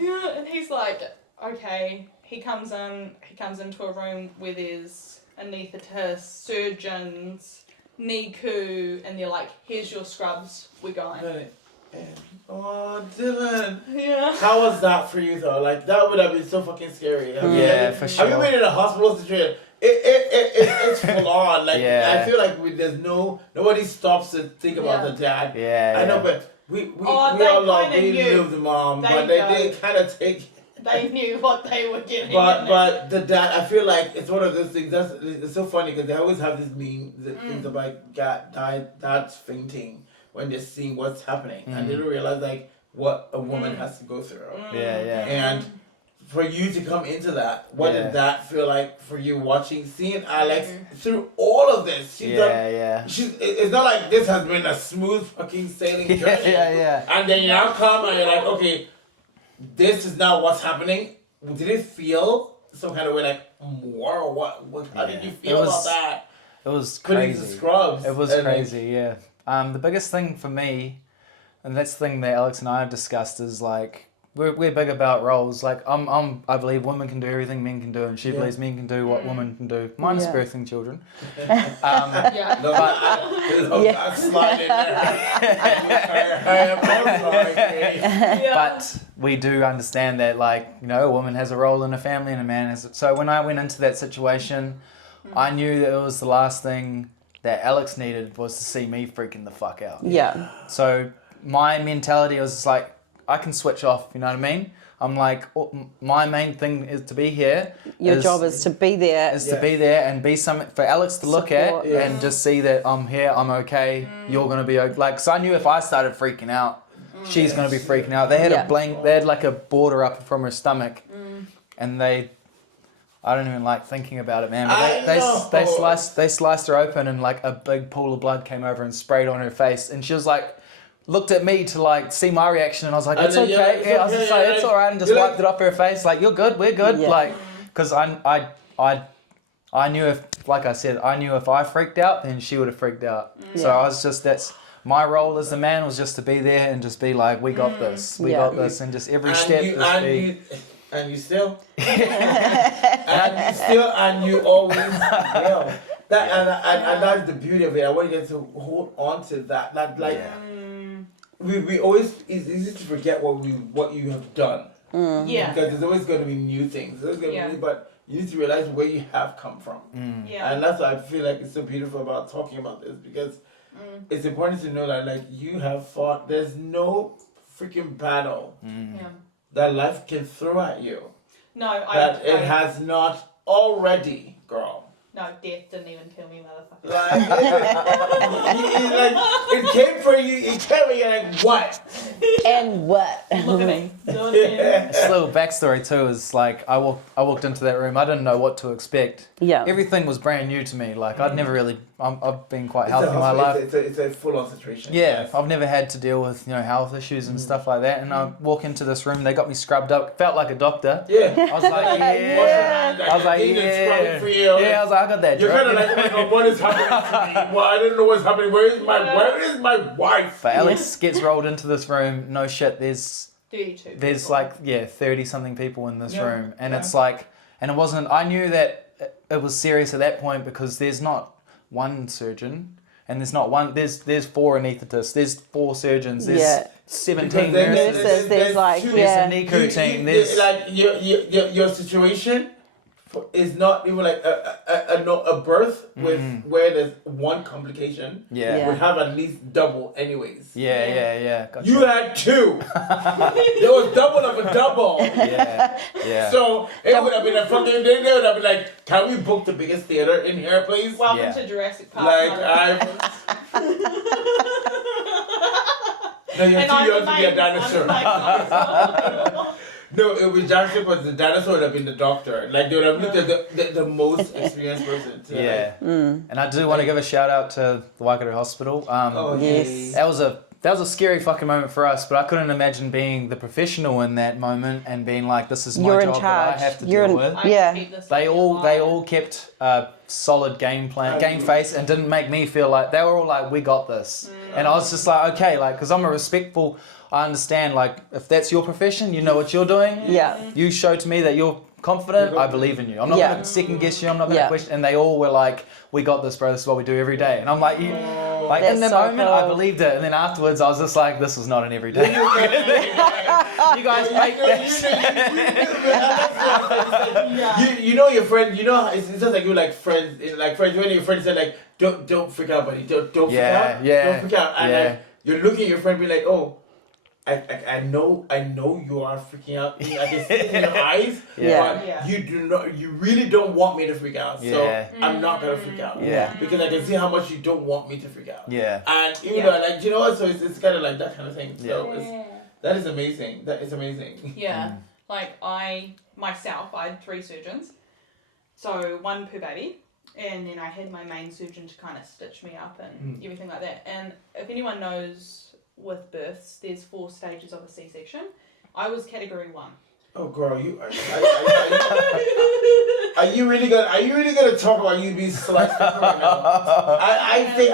Yeah, and he's like, okay. He comes into a room where there's anaesthetist, surgeons, NICU, and they're like, here's your scrubs, we're going. Right. Oh, Dylan. Yeah. How was that for you though? Like, that would have been so fucking scary. For sure. Have you been in a hospital situation? It's full on. Like, I feel like nobody stops to think about the dad. Yeah. I know, but we all love the mom, but they kind of take. They knew what they were getting. But the dad, I feel like it's one of those things. It's so funny because they always have this meme, things about dads fainting when they're seeing what's happening, and they don't realize like what a woman has to go through. Yeah. And for you to come into that, what did that feel like for you seeing Alex through all of this? It's not like this has been a smooth fucking sailing journey. And then you now come and you're like, okay, this is now what's happening. Did it feel some kind of way like more or what how did you feel about that? It was Putting crazy. the scrubs. It was crazy, The biggest thing for me, and that's the thing that Alex and I have discussed, is like we're big about roles. Like I believe women can do everything men can do, and she believes men can do what women can do, minus birthing children. But we do understand that, like, you know, a woman has a role in a family and a man has. So when I went into that situation, I knew that it was the last thing that Alex needed was to see me freaking the fuck out. Yeah. So my mentality was just like, I can switch off, you know what I mean? I'm like, my main thing is to be here. Your job is to be there. To be there and be something for Alex to look at and just see that I'm here, I'm okay, you're going to be okay. Like, so I knew if I started freaking out, she's going to be freaking out. They had they had like a border up from her stomach and I don't even like thinking about it, man. But they sliced her open and like a big pool of blood came over and sprayed on her face. And she was like, looked at me to like see my reaction, and I was like, it's okay. I was just like, it's all right, and just wiped it off her face. Like, you're good, we're good. Like, because I knew if, like I said, I knew if I freaked out, then she would have freaked out. So I was just, that's my role as the man, was just to be there and just be like, we got this, we got this, and just every step. And you still, and you always will. And that's the beauty of it. I want you to hold on to that. We always, it's easy to forget what you have done. Because there's always going to be new things. There's going to be, but you need to realize where you have come from. And that's why I feel like it's so beautiful about talking about this, because it's important to know that, like, you have fought. There's no freaking battle that life can throw at you. It has not already, girl. No, death didn't even kill me, motherfucker. It came for you. It came for you. Like, what? And what? Look at me. This little backstory too is like, I walked into that room. I didn't know what to expect. Yeah. Everything was brand new to me. Like, I'd never really. I've been quite healthy in my life. It's a full-on situation. Yeah, I've never had to deal with, you know, health issues and stuff like that. And I walk into this room, they got me scrubbed up. Felt like a doctor. Yeah. I was like, yeah. I was like, yeah. Yeah, I was like, I got that. You're kind of like, oh, what is happening to me? Well, I didn't know what's happening. Where is my wife? But Alex gets rolled into this room. No shit. There's 32. There's like 30 something people in this room, and it's like, and it wasn't. I knew that it was serious at that point because there's not one surgeon, and there's not one. There's 4 anaesthetists. There's 4 surgeons. There's 17 nurses. There's like there's a NICU team. There's like your situation is not even like a birth with where there's one complication. Would have at least double anyways. Yeah. Gotcha. You had 2. There was double of a double. Yeah. So it would have been a fucking. They would have been like, can we book the biggest theater in here, please? Welcome to Jurassic Park. Like No, you're too young to be a dinosaur. No, it was Jurassic, but the dinosaur would have been the doctor. Like, they would have looked at the most experienced person. And I do want to give a shout out to the Waikato Hospital. Yes. That was a scary fucking moment for us, but I couldn't imagine being the professional in that moment and being like, this is my job that I have to deal with. They all kept a solid game face, and didn't make me feel like, they were all like, we got this. And I was just like, okay, like, because I'm a respectful, I understand, like, if that's your profession, you know what you're doing. You show to me that you're confident, I believe in you. I'm not going to second guess you, I'm not going to question. And they all were like, we got this, bro, this is what we do every day. And I'm like, like in the moment, I believed it. And then afterwards, I was just like, this is not an everyday. You guys make this. You know your friend, you know, it's just like you like friends, when your friend said like, don't freak out, buddy, don't freak out. Don't freak out. And like, you're looking at your friend be like, oh, I know you are freaking out. I can see it in your eyes. But you really don't want me to freak out. So I'm not gonna freak out. Because I can see how much you don't want me to freak out. And even though like, you know what, so it's kind of like that kind of thing. So that is amazing. That is amazing. Like myself, I had 3 surgeons. So 1 per baby. And then I had my main surgeon to kind of stitch me up and everything like that. And if anyone knows with births, there's 4 stages of a C-section. I was category 1. Oh, girl, are you really gonna talk about you being sliced up right now? I think,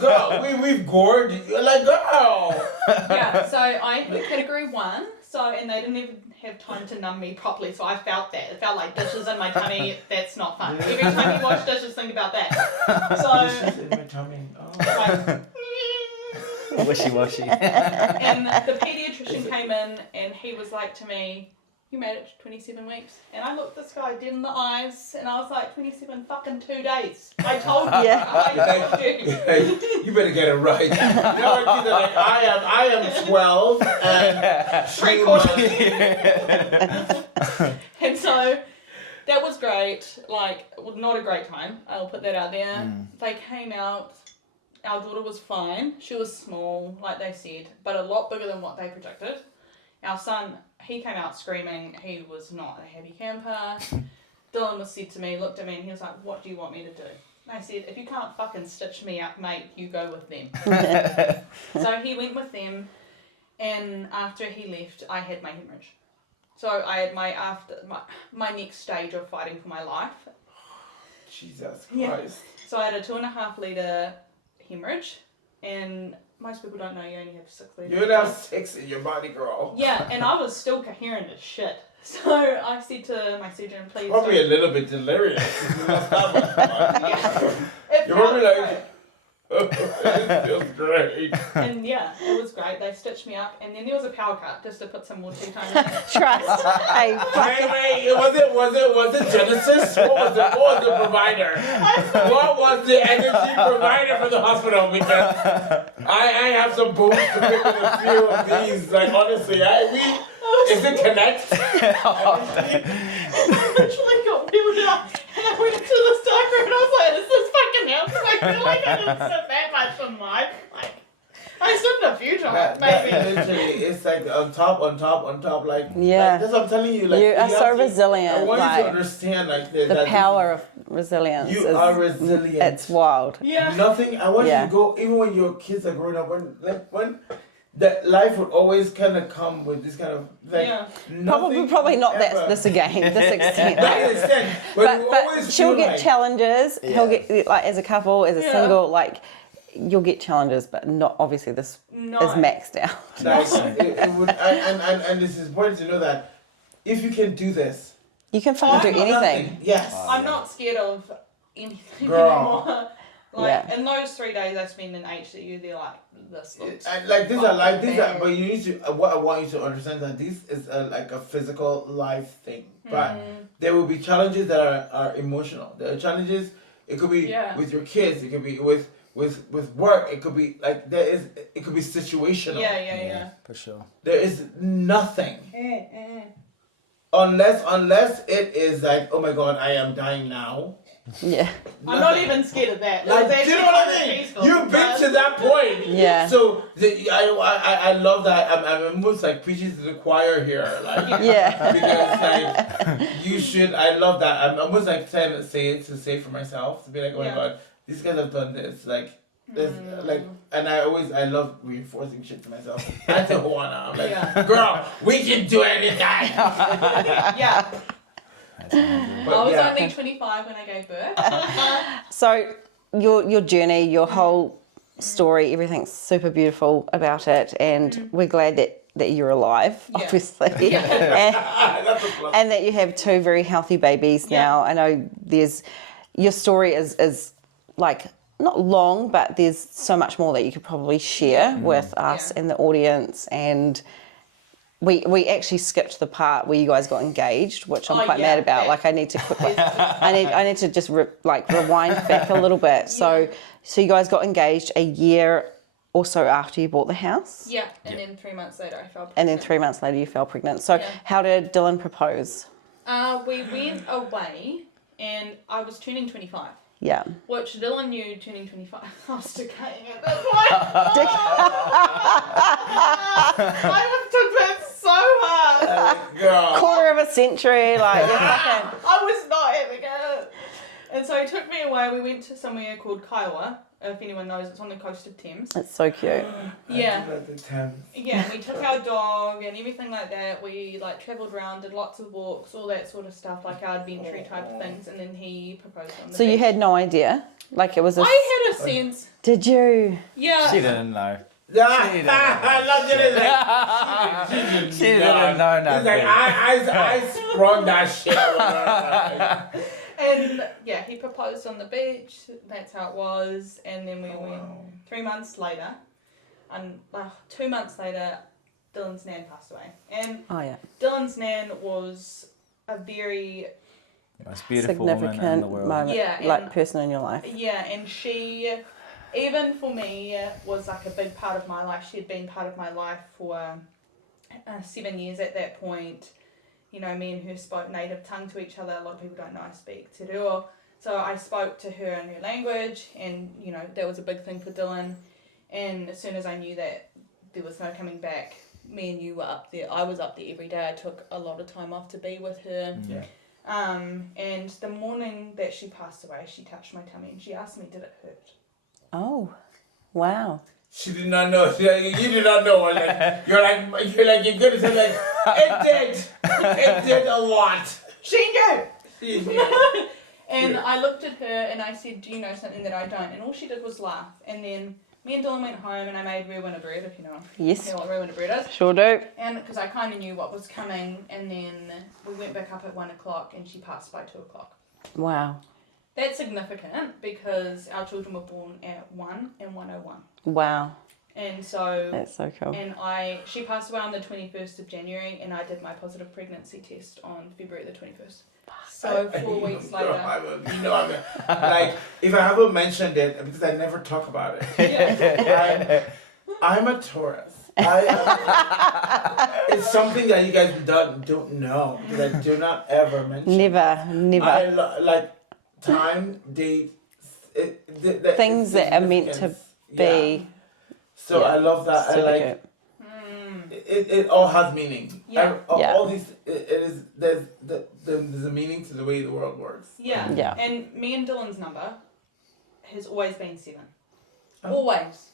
girl, we've gored you. Like, girl. Yeah, so I hit category 1. So, and they didn't even have time to numb me properly, so I felt that. It felt like dishes in my tummy. That's not fun. Every time you wash dishes, think about that. So, Dishes in my tummy. Oh. Like, Wishy-washy. and the pediatrician came in and he was like to me, you made it to 27 weeks. And I looked this guy dead in the eyes and I was like, 27 fucking 2 days. I told you. Yeah. I told you. You better get it right. You know what she's like, I am 12 and 3 months. And so that was great. Like, not a great time. I'll put that out there. They came out. Our daughter was fine. She was small, like they said, but a lot bigger than what they predicted. Our son, he came out screaming. He was not a happy camper. Dylan was said to me, looked at me, and he was like, what do you want me to do? And I said, if you can't fucking stitch me up, mate, you go with them. So he went with them, and after he left, I had my hemorrhage. So I had my next stage of fighting for my life. Jesus Christ. Yeah. So I had a 2.5 litre hemorrhage, and most people don't know you only have 6 litres. You now 6 in your body, girl. Yeah, and I was still coherent as shit. So I said to my surgeon, please Probably don't. a little bit delirious. Yeah. It You're felt probably like, great. it feels great. And yeah, it was great. They stitched me up, and then there was a power cut just to put some more tea time in it. Trust. Hey, Wait, was it Genesis? What was the provider? What was the energy provider for the hospital? Because I have some boots to pick with a few of these. Like, honestly, is it Connect? I literally got wheeled up, and I went to the doctor, and I was like, is this fucking helping? I feel like I didn't sit that much in life. Like, I stood a few times, maybe. Literally, it's like on top, like, Yeah. like that's what I'm telling you. Like, you are have so to- resilient. I want you Like, to understand, like, the that power of resilience. you is, are resilient. It's wild. Yeah. Nothing. I want Yeah. you to go. Even when your kids are growing up, when that life would always kind of come with this kind of like. Yeah. Probably not ever. this again, this extent. That extent, but, you But always she'll feel get like, challenges. He'll get, like, as a couple, as a Yeah. single, like, you'll get challenges, but not obviously this No. is maxed out. Like, it would, and this is important to know that if you can do this, You can fucking do anything. nothing. Yes. I'm not scared of anything Girl. anymore. Like, Yeah. in those 3 days I spent in HCU, they're like, this looks And like these are bad. but you need to. What I want you to understand that this is like a physical life thing, but there will be challenges that are emotional. There are challenges. It could be Yeah. with your kids. It could be with work. It could be like it could be situational. Yeah. For sure. There is nothing unless it is like, oh my God, I am dying now. Yeah. I'm not even scared of that. Like, It's do you actually know what kind I of mean? peaceful, You've been but- to that point. Yeah. So I love that. I'm almost like preaching to the choir here. Like, Yeah. because like you should. I love that. I'm almost like trying to say for myself to be like, oh my Yeah. God, these guys have done this. Like, this, like, and I love reinforcing shit to myself. And to Hoana, I'm like, Yeah. girl, we can do anything. Yeah. But I was yeah. only 25 when I gave birth. So your journey, your whole story, everything's super beautiful about it, and we're glad that you're alive, Yeah. obviously, That's a plus. and that you have 2 very healthy babies now. I know your story is like not long, but there's so much more that you could probably share with us Yeah. and the audience. And we actually skipped the part where you guys got engaged, which I'm Oh, quite yeah, mad about. that- Like, I need to quickly, I need to just rewind back a little bit. So you guys got engaged a year or so after you bought the house, Yeah, and then 3 months later I fell pregnant. and then 3 months later you fell pregnant. So Yeah. how did Dylan propose? We went away, and I was turning 25. Yeah. Which Dylan knew turning 25. I was decaying at that point. I took that so hard. Girl. quarter of a century, like you're fucking. I was not having it. And so he took me away. We went to somewhere called Kiowa. If anyone knows, it's on the coast of Thames. It's so cute. Yeah. I do like the Thames. Yeah, we took our dog and everything like that. We like travelled around, did lots of walks, all that sort of stuff, like our adventure type of things. And then he proposed on the So you beach. had no idea, like it was a. I had a sense. Did you? Yeah. She didn't know. I loved it. She didn't know He's nothing. like, I sprung that shit. And yeah, he proposed on the beach. That's how it was. And then we went 3 months later, and 2 months later, Dylan's nan passed away. And Oh yeah. Dylan's nan was a very Most beautiful woman in the Significant world. moment, Yeah, like and- person in your life. and she, even for me, was like a big part of my life. She had been part of my life for 7 years at that point. You know, me and her spoke native tongue to each other. A lot of people don't know I speak Te Reo. So I spoke to her in her language, and, you know, that was a big thing for Dylan. And as soon as I knew that there was no coming back, me and you were up there. I was up there every day. I took a lot of time off to be with her. Yeah. And the morning that she passed away, she touched my tummy and she asked me, did it hurt? Oh, wow. She did not know. She, like, you did not know. Like, you're good as like, it did. It did a lot. She knew! She knew. And I looked at her and I said, do you know something that I don't? And all she did was laugh. And then me and Dylan went home and I made rewinner bread, if you know Yes. what rewinner bread is. Sure do. And because I kind of knew what was coming. And then we went back up at 1 o'clock and she passed by 2 o'clock. Wow. That's significant because our children were born at 1 and 1:01. Wow. And so... That's so cool. And she passed away on the 21st of January, and I did my positive pregnancy test on February the 21st. So 4 weeks later. Like, if I haven't mentioned it, because I never talk about it. Yeah. I'm a Taurus. It's something that you guys don't know, that I do not ever mention. Never. I like time, date, Things that are meant to be. Yeah. So I love that. I Super like cute. it all has meaning. Yeah. All these there's a meaning to the way the world works. Yeah. Yeah. And me and Dylan's number has always been 7. Oh. Always.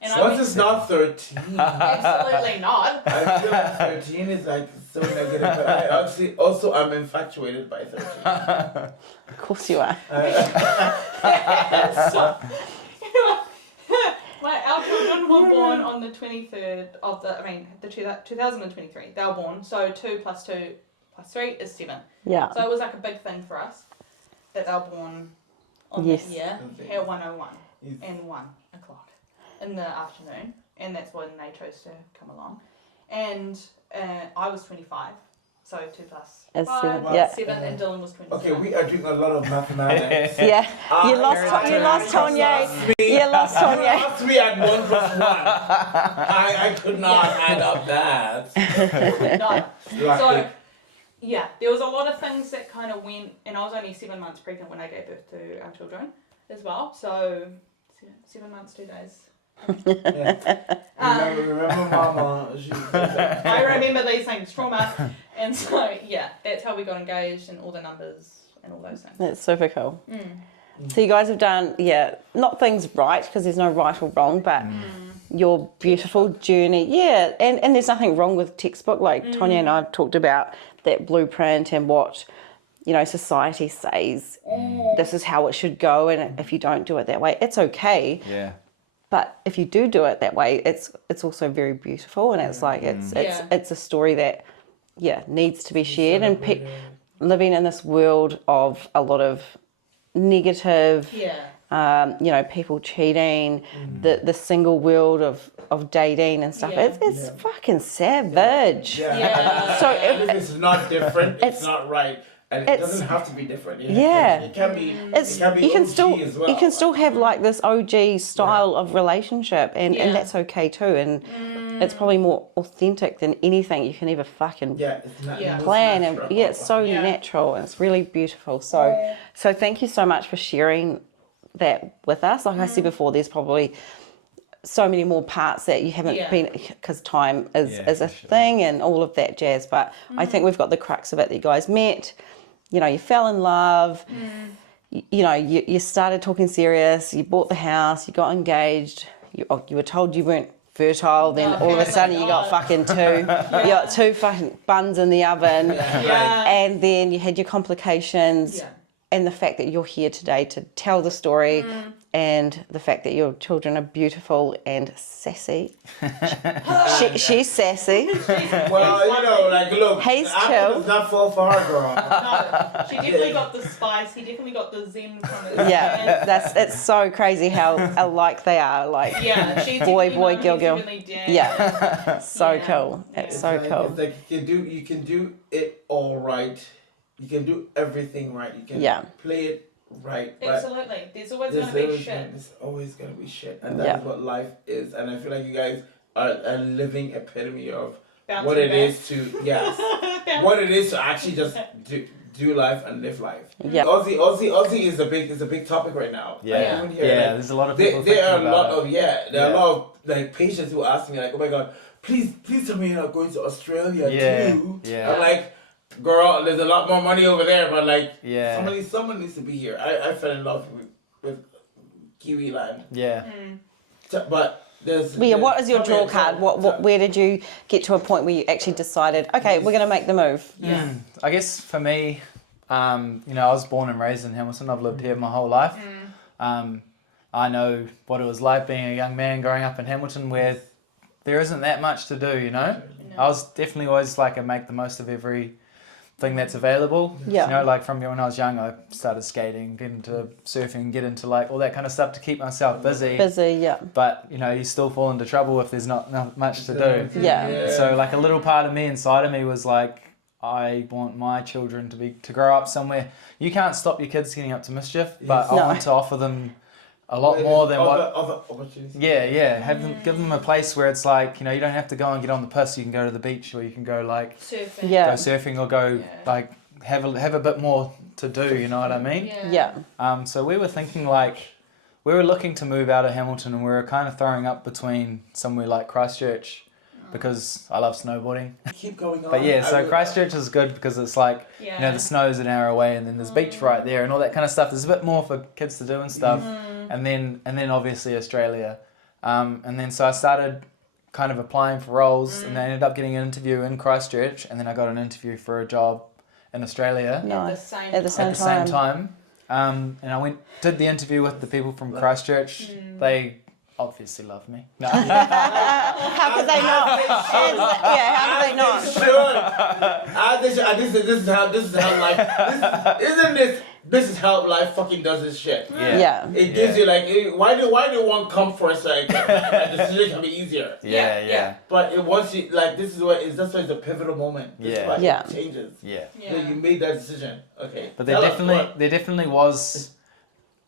And Once it's not 13. absolutely not. I feel like 13 is like so negative, but I actually also I'm infatuated by 13. Of course you are. Our children were born on the 23rd of the 2023. They were born, so 2 plus 2 plus 3 is 7. Yeah. So it was like a big thing for us that they were born on Yes. that year Okay. at 1:01 Yes. and 1 o'clock in the afternoon, and that's when they chose to come along. And I was 25, so 2 plus Is 5, 7, yeah. 7, and Dylan was 27. Okay, we are doing a lot of mathematics. Yeah. You lost Trust Tonye. me. You lost Tonye. Lost me at 1 plus 1. I could not add up that. No. Like, So, yeah, there was a lot of things that kind of went, and I was only 7 months pregnant when I gave birth to our children as well. So, 7 months, 2 days. yeah. Remember Mama? I remember these things, trauma. And so, yeah, that's how we got engaged and all the numbers and all those things. That's super cool. So you guys have done, not things right, because there's no right or wrong, but your beautiful journey. Yeah, and there's nothing wrong with textbook. Like Tonye and I have talked about that blueprint and what, society says this is how it should go, and if you don't do it that way, it's okay. Yeah. But if you do it that way, it's also very beautiful, and it's like it's a story that needs to be shared, and living in this world of a lot of negative, people cheating, the single world of dating and stuff. It's fucking savage. Yeah. So it's not different. It's not right. And it doesn't have to be different. It can be. It can be. You can still have like this OG style of relationship, and that's okay too. And it's probably more authentic than anything you can ever fucking plan. And it's so natural, and it's really beautiful. So thank you so much for sharing that with us. Like I said before, there's probably so many more parts that you haven't been, because time is a thing and all of that jazz. But I think we've got the crux of it, that you guys met, you know, you fell in love, you know, you started talking serious, you bought the house, you got engaged, you were told you weren't fertile, then all of a sudden you got fucking two, you got 2 fucking buns in the oven, and then you had your complications, and the fact that you're here today to tell the story, and the fact that your children are beautiful and sassy. She's sassy. Well, you know, like, look, He's the apple chill. does not fall far, girl. No, she definitely got the spice. He definitely got the zen from it. Yeah, it's so crazy how alike they are. Like, She's boy, definitely girl, girl. Really down. Yeah, so cool. It's so like, cool. It's like you can do it all right. You can do everything right. You can play it right. Absolutely. There's always going to be shit. There's always going to be shit. And that is what life is. And I feel like you guys are a living epitome of what it is to, what it is to actually just do life and live life. Yeah. Aussie is a big topic right now. Yeah. Like, There's a lot of people there are a lot about of there are a lot of like patients who ask me like, oh my god, please tell me you're not going to Australia too. Yeah. I'm like, girl, there's a lot more money over there, but like, Yeah. someone needs to be here. I fell in love with Kiwi land. Yeah. But there's. But yeah, what is your draw card? Where did you get to a point where you actually decided, okay, we're going to make the move? Yeah. I guess for me, you know, I was born and raised in Hamilton. I've lived here my whole life. I know what it was like being a young man growing up in Hamilton, where there isn't that much to do, you know? I was definitely always like a make the most of every thing that's available. Yeah. You know, like from when I was young, I started skating, get into surfing, get into like all that kind of stuff to keep myself busy. But, you know, you still fall into trouble if there's not much to do. Yeah. So like a little part of me inside of me was like, I want my children to grow up somewhere. You can't stop your kids getting up to mischief, but I want to offer them a lot more than other opportunities. Give them a place where it's like, you know, you don't have to go and get on the piss. You can go to the beach, or you can go like surfing. go surfing, or go like have a bit more to do. You know what I mean? So we were thinking like, we were looking to move out of Hamilton, and we were kind of throwing up between somewhere like Christchurch, because I love snowboarding. Keep going on. But so Christchurch is good because it's like, you know, the snow's an hour away, and then there's beach right there and all that kind of stuff. There's a bit more for kids to do and stuff. And then obviously Australia. And then so I started kind of applying for roles, and I ended up getting an interview in Christchurch, and then I got an interview for a job in Australia At the same time. And I did the interview with the people from Christchurch. They obviously love me. No. How could they not? How could they not? This is how life. This is how life fucking does this shit. It gives you like, why do one come first? Like, the decision can be easier. But once you like, that's why it's a pivotal moment. It changes. So you made that decision. Okay. But there definitely was.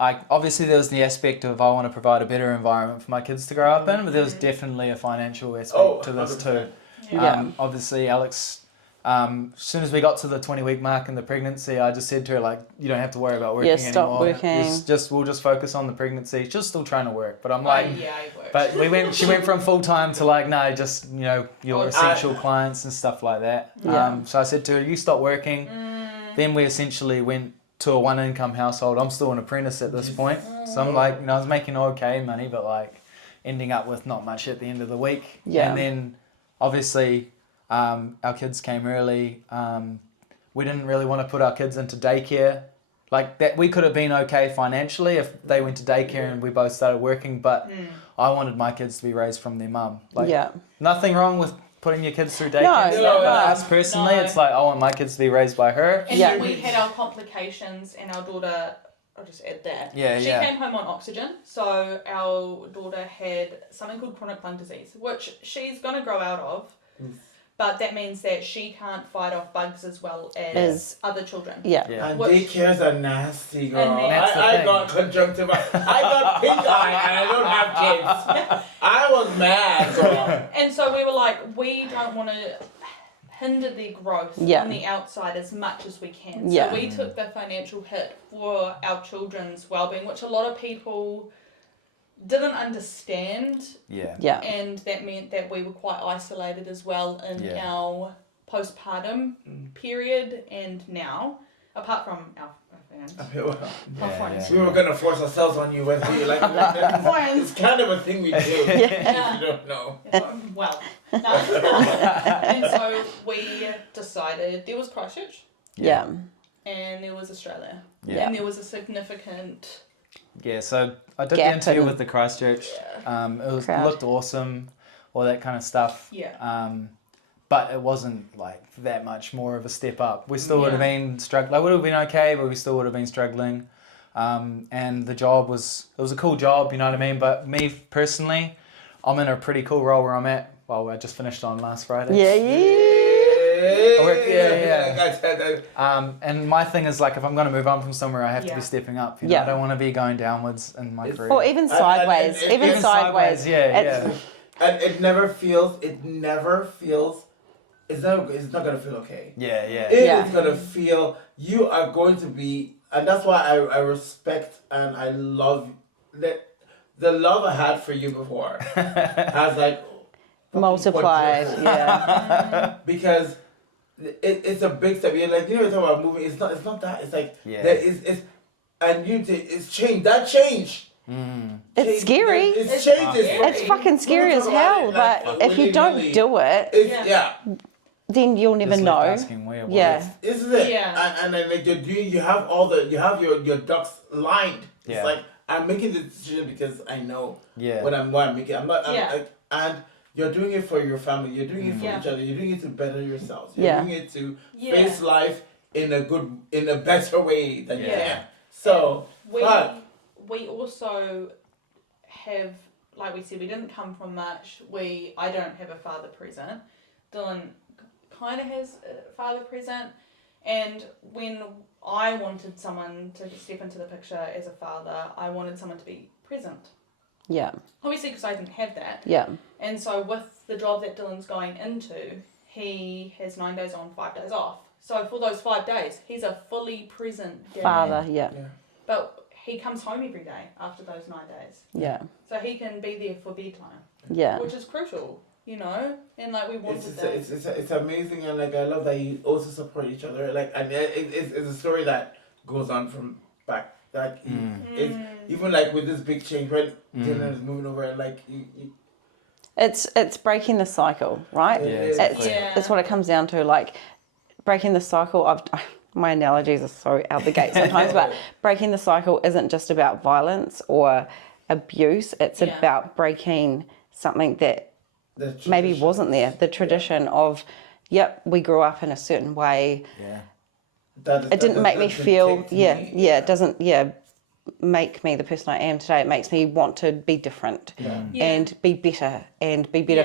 Obviously there was the aspect of I want to provide a better environment for my kids to grow up in, but there was definitely a financial aspect to this 100%. Too. Obviously Alex, as soon as we got to the 20-week mark in the pregnancy, I just said to her like, you don't have to worry about working anymore. Stop working. We'll just focus on the pregnancy. She's still trying to work, but I'm like, but she went from full time to like, no, just, you know, your essential clients and stuff like that. So I said to her, you stop working. Then we essentially went to a one-income household. I'm still an apprentice at this point, so I'm like, you know, I was making okay money, but like ending up with not much at the end of the week. And then obviously our kids came early. We didn't really want to put our kids into daycare. Like that, we could have been okay financially if they went to daycare and we both started working, but I wanted my kids to be raised from their mum. Like, nothing wrong with putting your kids through daycare. No. Us personally, it's like I want my kids to be raised by her. And then we had our complications, and our daughter, I'll just add that. She came home on oxygen, so our daughter had something called chronic lung disease, which she's going to grow out of. But that means that she can't fight off bugs as well as other children. And daycares are nasty, girl. I got conjunctivitis. I got pink eye and I don't have kids. I was mad, girl. And so we were like, we don't want to hinder their growth on the outside as much as we can. So we took the financial hit for our children's well-being, which a lot of people didn't understand, Yeah. and that meant that we were quite isolated as well in our postpartum period and now, apart from our fans. Our friends. We were gonna force ourselves on you whether you like it or not. It's kind of a thing we do. If you don't know. Well, no. And so we decided there was Christchurch Yeah. and there was Australia. Yeah. And there was a significant Yeah, so I did the Gap interview in- with the Christchurch. It Crowd. looked awesome, all that kind of stuff. Yeah. But it wasn't like that much more of a step up. We still would have Yeah. been struggling. Like, would have been okay, but we still would have been struggling. And the job was a cool job, you know what I mean? But me personally, I'm in a pretty cool role where I'm at. Well, I just finished on last Friday. And my thing is, like, if I'm going to move on from somewhere, I have to be stepping up. You know? I don't want to be going downwards in my career. Or even sideways. Even sideways. Yeah. And it never feels, it's not gonna feel okay. Yeah. It is gonna feel, you are going to be, and that's why I respect and I love that the love I had for you before has like Multiplied. Yeah. because it's a big step. You're like, you know, you're talking about moving. It's not that. It's like it's and it's changed. That change. It's scary. It's changed. It's fucking scary as hell. But if you don't do it, then you'll never know. Yeah. This is it. Yeah. And then like you have your ducks lined. It's like I'm making the decision because I know what I'm making. I'm not. And you're doing it for your family. You're doing it for each other. You're doing it to better yourselves. You're doing it to face life in a better way than you can. So we also have, like we said, we didn't come from much. I don't have a father present. Dylan kind of has a father present, and when I wanted someone to step into the picture as a father, I wanted someone to be present. Yeah. Obviously, because I didn't have that. Yeah. And so with the job that Dylan's going into, he has 9 days on, 5 days off. So for those 5 days, he's a fully present dad. Father. Yeah. But he comes home every day after those 9 days. Yeah. So he can be there for bedtime. Yeah. Which is crucial, you know? And like we wanted that. It's amazing, and like I love that you also support each other. Like, and it's a story that goes on from back. Like it's even like with this big change when Dylan is moving over, and like It's breaking the cycle, right? It's what it comes down to, like breaking the cycle of. My analogies are so out the gate sometimes, but breaking the cycle isn't just about violence or abuse. It's about breaking something that maybe wasn't there. The tradition of, we grew up in a certain way. It didn't make me feel, it doesn't, make me the person I am today. It makes me want to be different and be better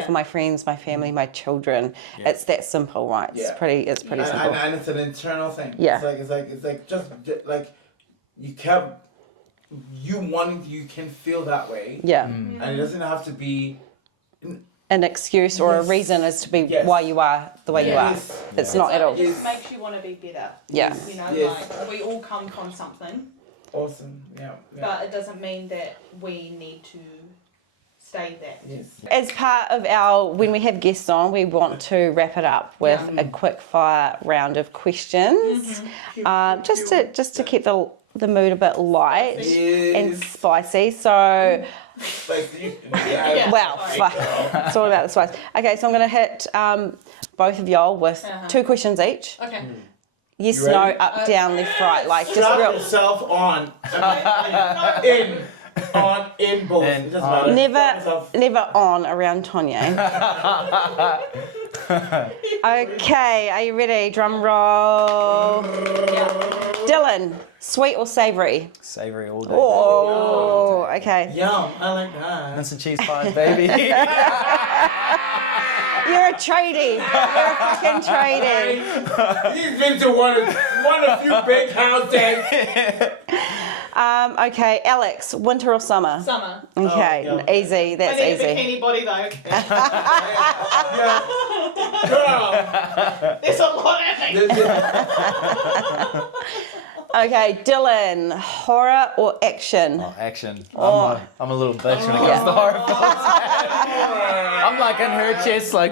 for my friends, my family, my children. It's that simple, right? It's pretty simple. And it's an internal thing. Yeah. It's like just like you can feel that way. Yeah. And it doesn't have to be an excuse or a reason as to be why you are the way you are. It's not at all. It just makes you want to be better. Yeah. You know, like we all come from something. Awesome. Yeah. But it doesn't mean that we need to stay that. Yes. As part of when we have guests on, we want to wrap it up with a quick fire round of questions, just to keep the mood a bit light and spicy. So, it's all about the spice. Okay, so I'm going to hit both of y'all with 2 questions each. Okay. Yes, no, up, down, left, right. Like just strap real. yourself on. In both. It doesn't matter. Never on around Tonye. Okay, are you ready? Drum roll. Dylan, sweet or savoury? Savoury all day. Oh, okay. Yum, I like that. That's a cheese pie, baby. You're a tradie. You're a fucking tradie. He's been to one of few big houses. Okay, Alex, winter or summer? Summer. Okay, easy. That's I need easy. a bikini body though. Girl. There's a lot happening. Okay, Dylan, horror or action? Oh, action. I'm a little bitch when it comes to horror films. I'm like in her chest, like.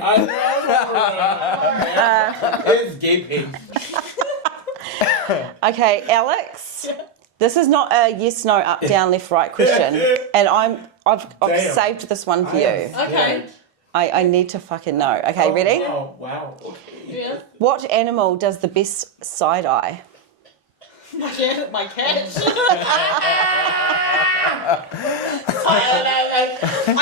It's gaping. Okay, Alex. This is not a yes, no, up, down, left, right question, and I've saved this one for you. Okay. I need to fucking know. Okay, ready? Oh, wow. Okay. Yeah. What animal does the best side eye? My cat.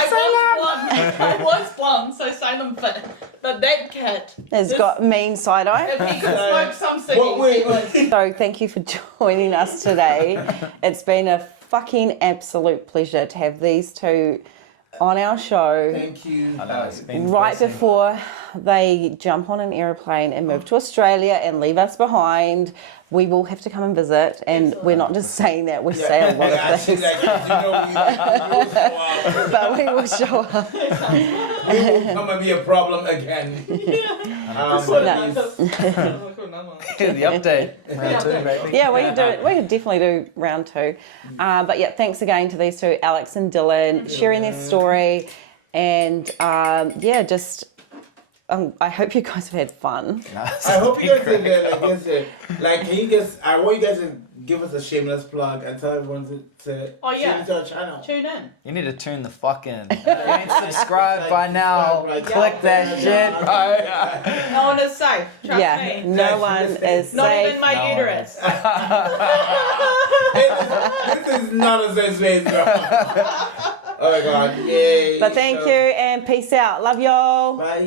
I was one, so Salem fit. But that cat Has got mean side eye. if he could smoke some ciggies, Wait. he would. So thank you for joining us today. It's been a fucking absolute pleasure to have these two on our show. Thank you. I know, it's been Right depressing. before they jump on an aeroplane and move to Australia and leave us behind, we will have to come and visit. And we're not just saying that, we say a lot of things, but we will show up. We will come and be a problem again. The update. Round 2, baby. Yeah, we could definitely do round 2. But yeah, thanks again to these two, Alex and Dylan, sharing their story. And yeah, just I hope you guys have had fun. I hope you guys did. Can you guys? I want you guys to give us a shameless plug and tell everyone to tune into our channel. Tune in. You need to tune the fuck in. If you ain't subscribed by now, Like, click that shit, bro. No one is safe. Trust Yeah, me. no one is Not safe. even my No one uterus. This is not a safe space, bro. Oh my god, yay. But thank you and peace out. Love y'all. Bye.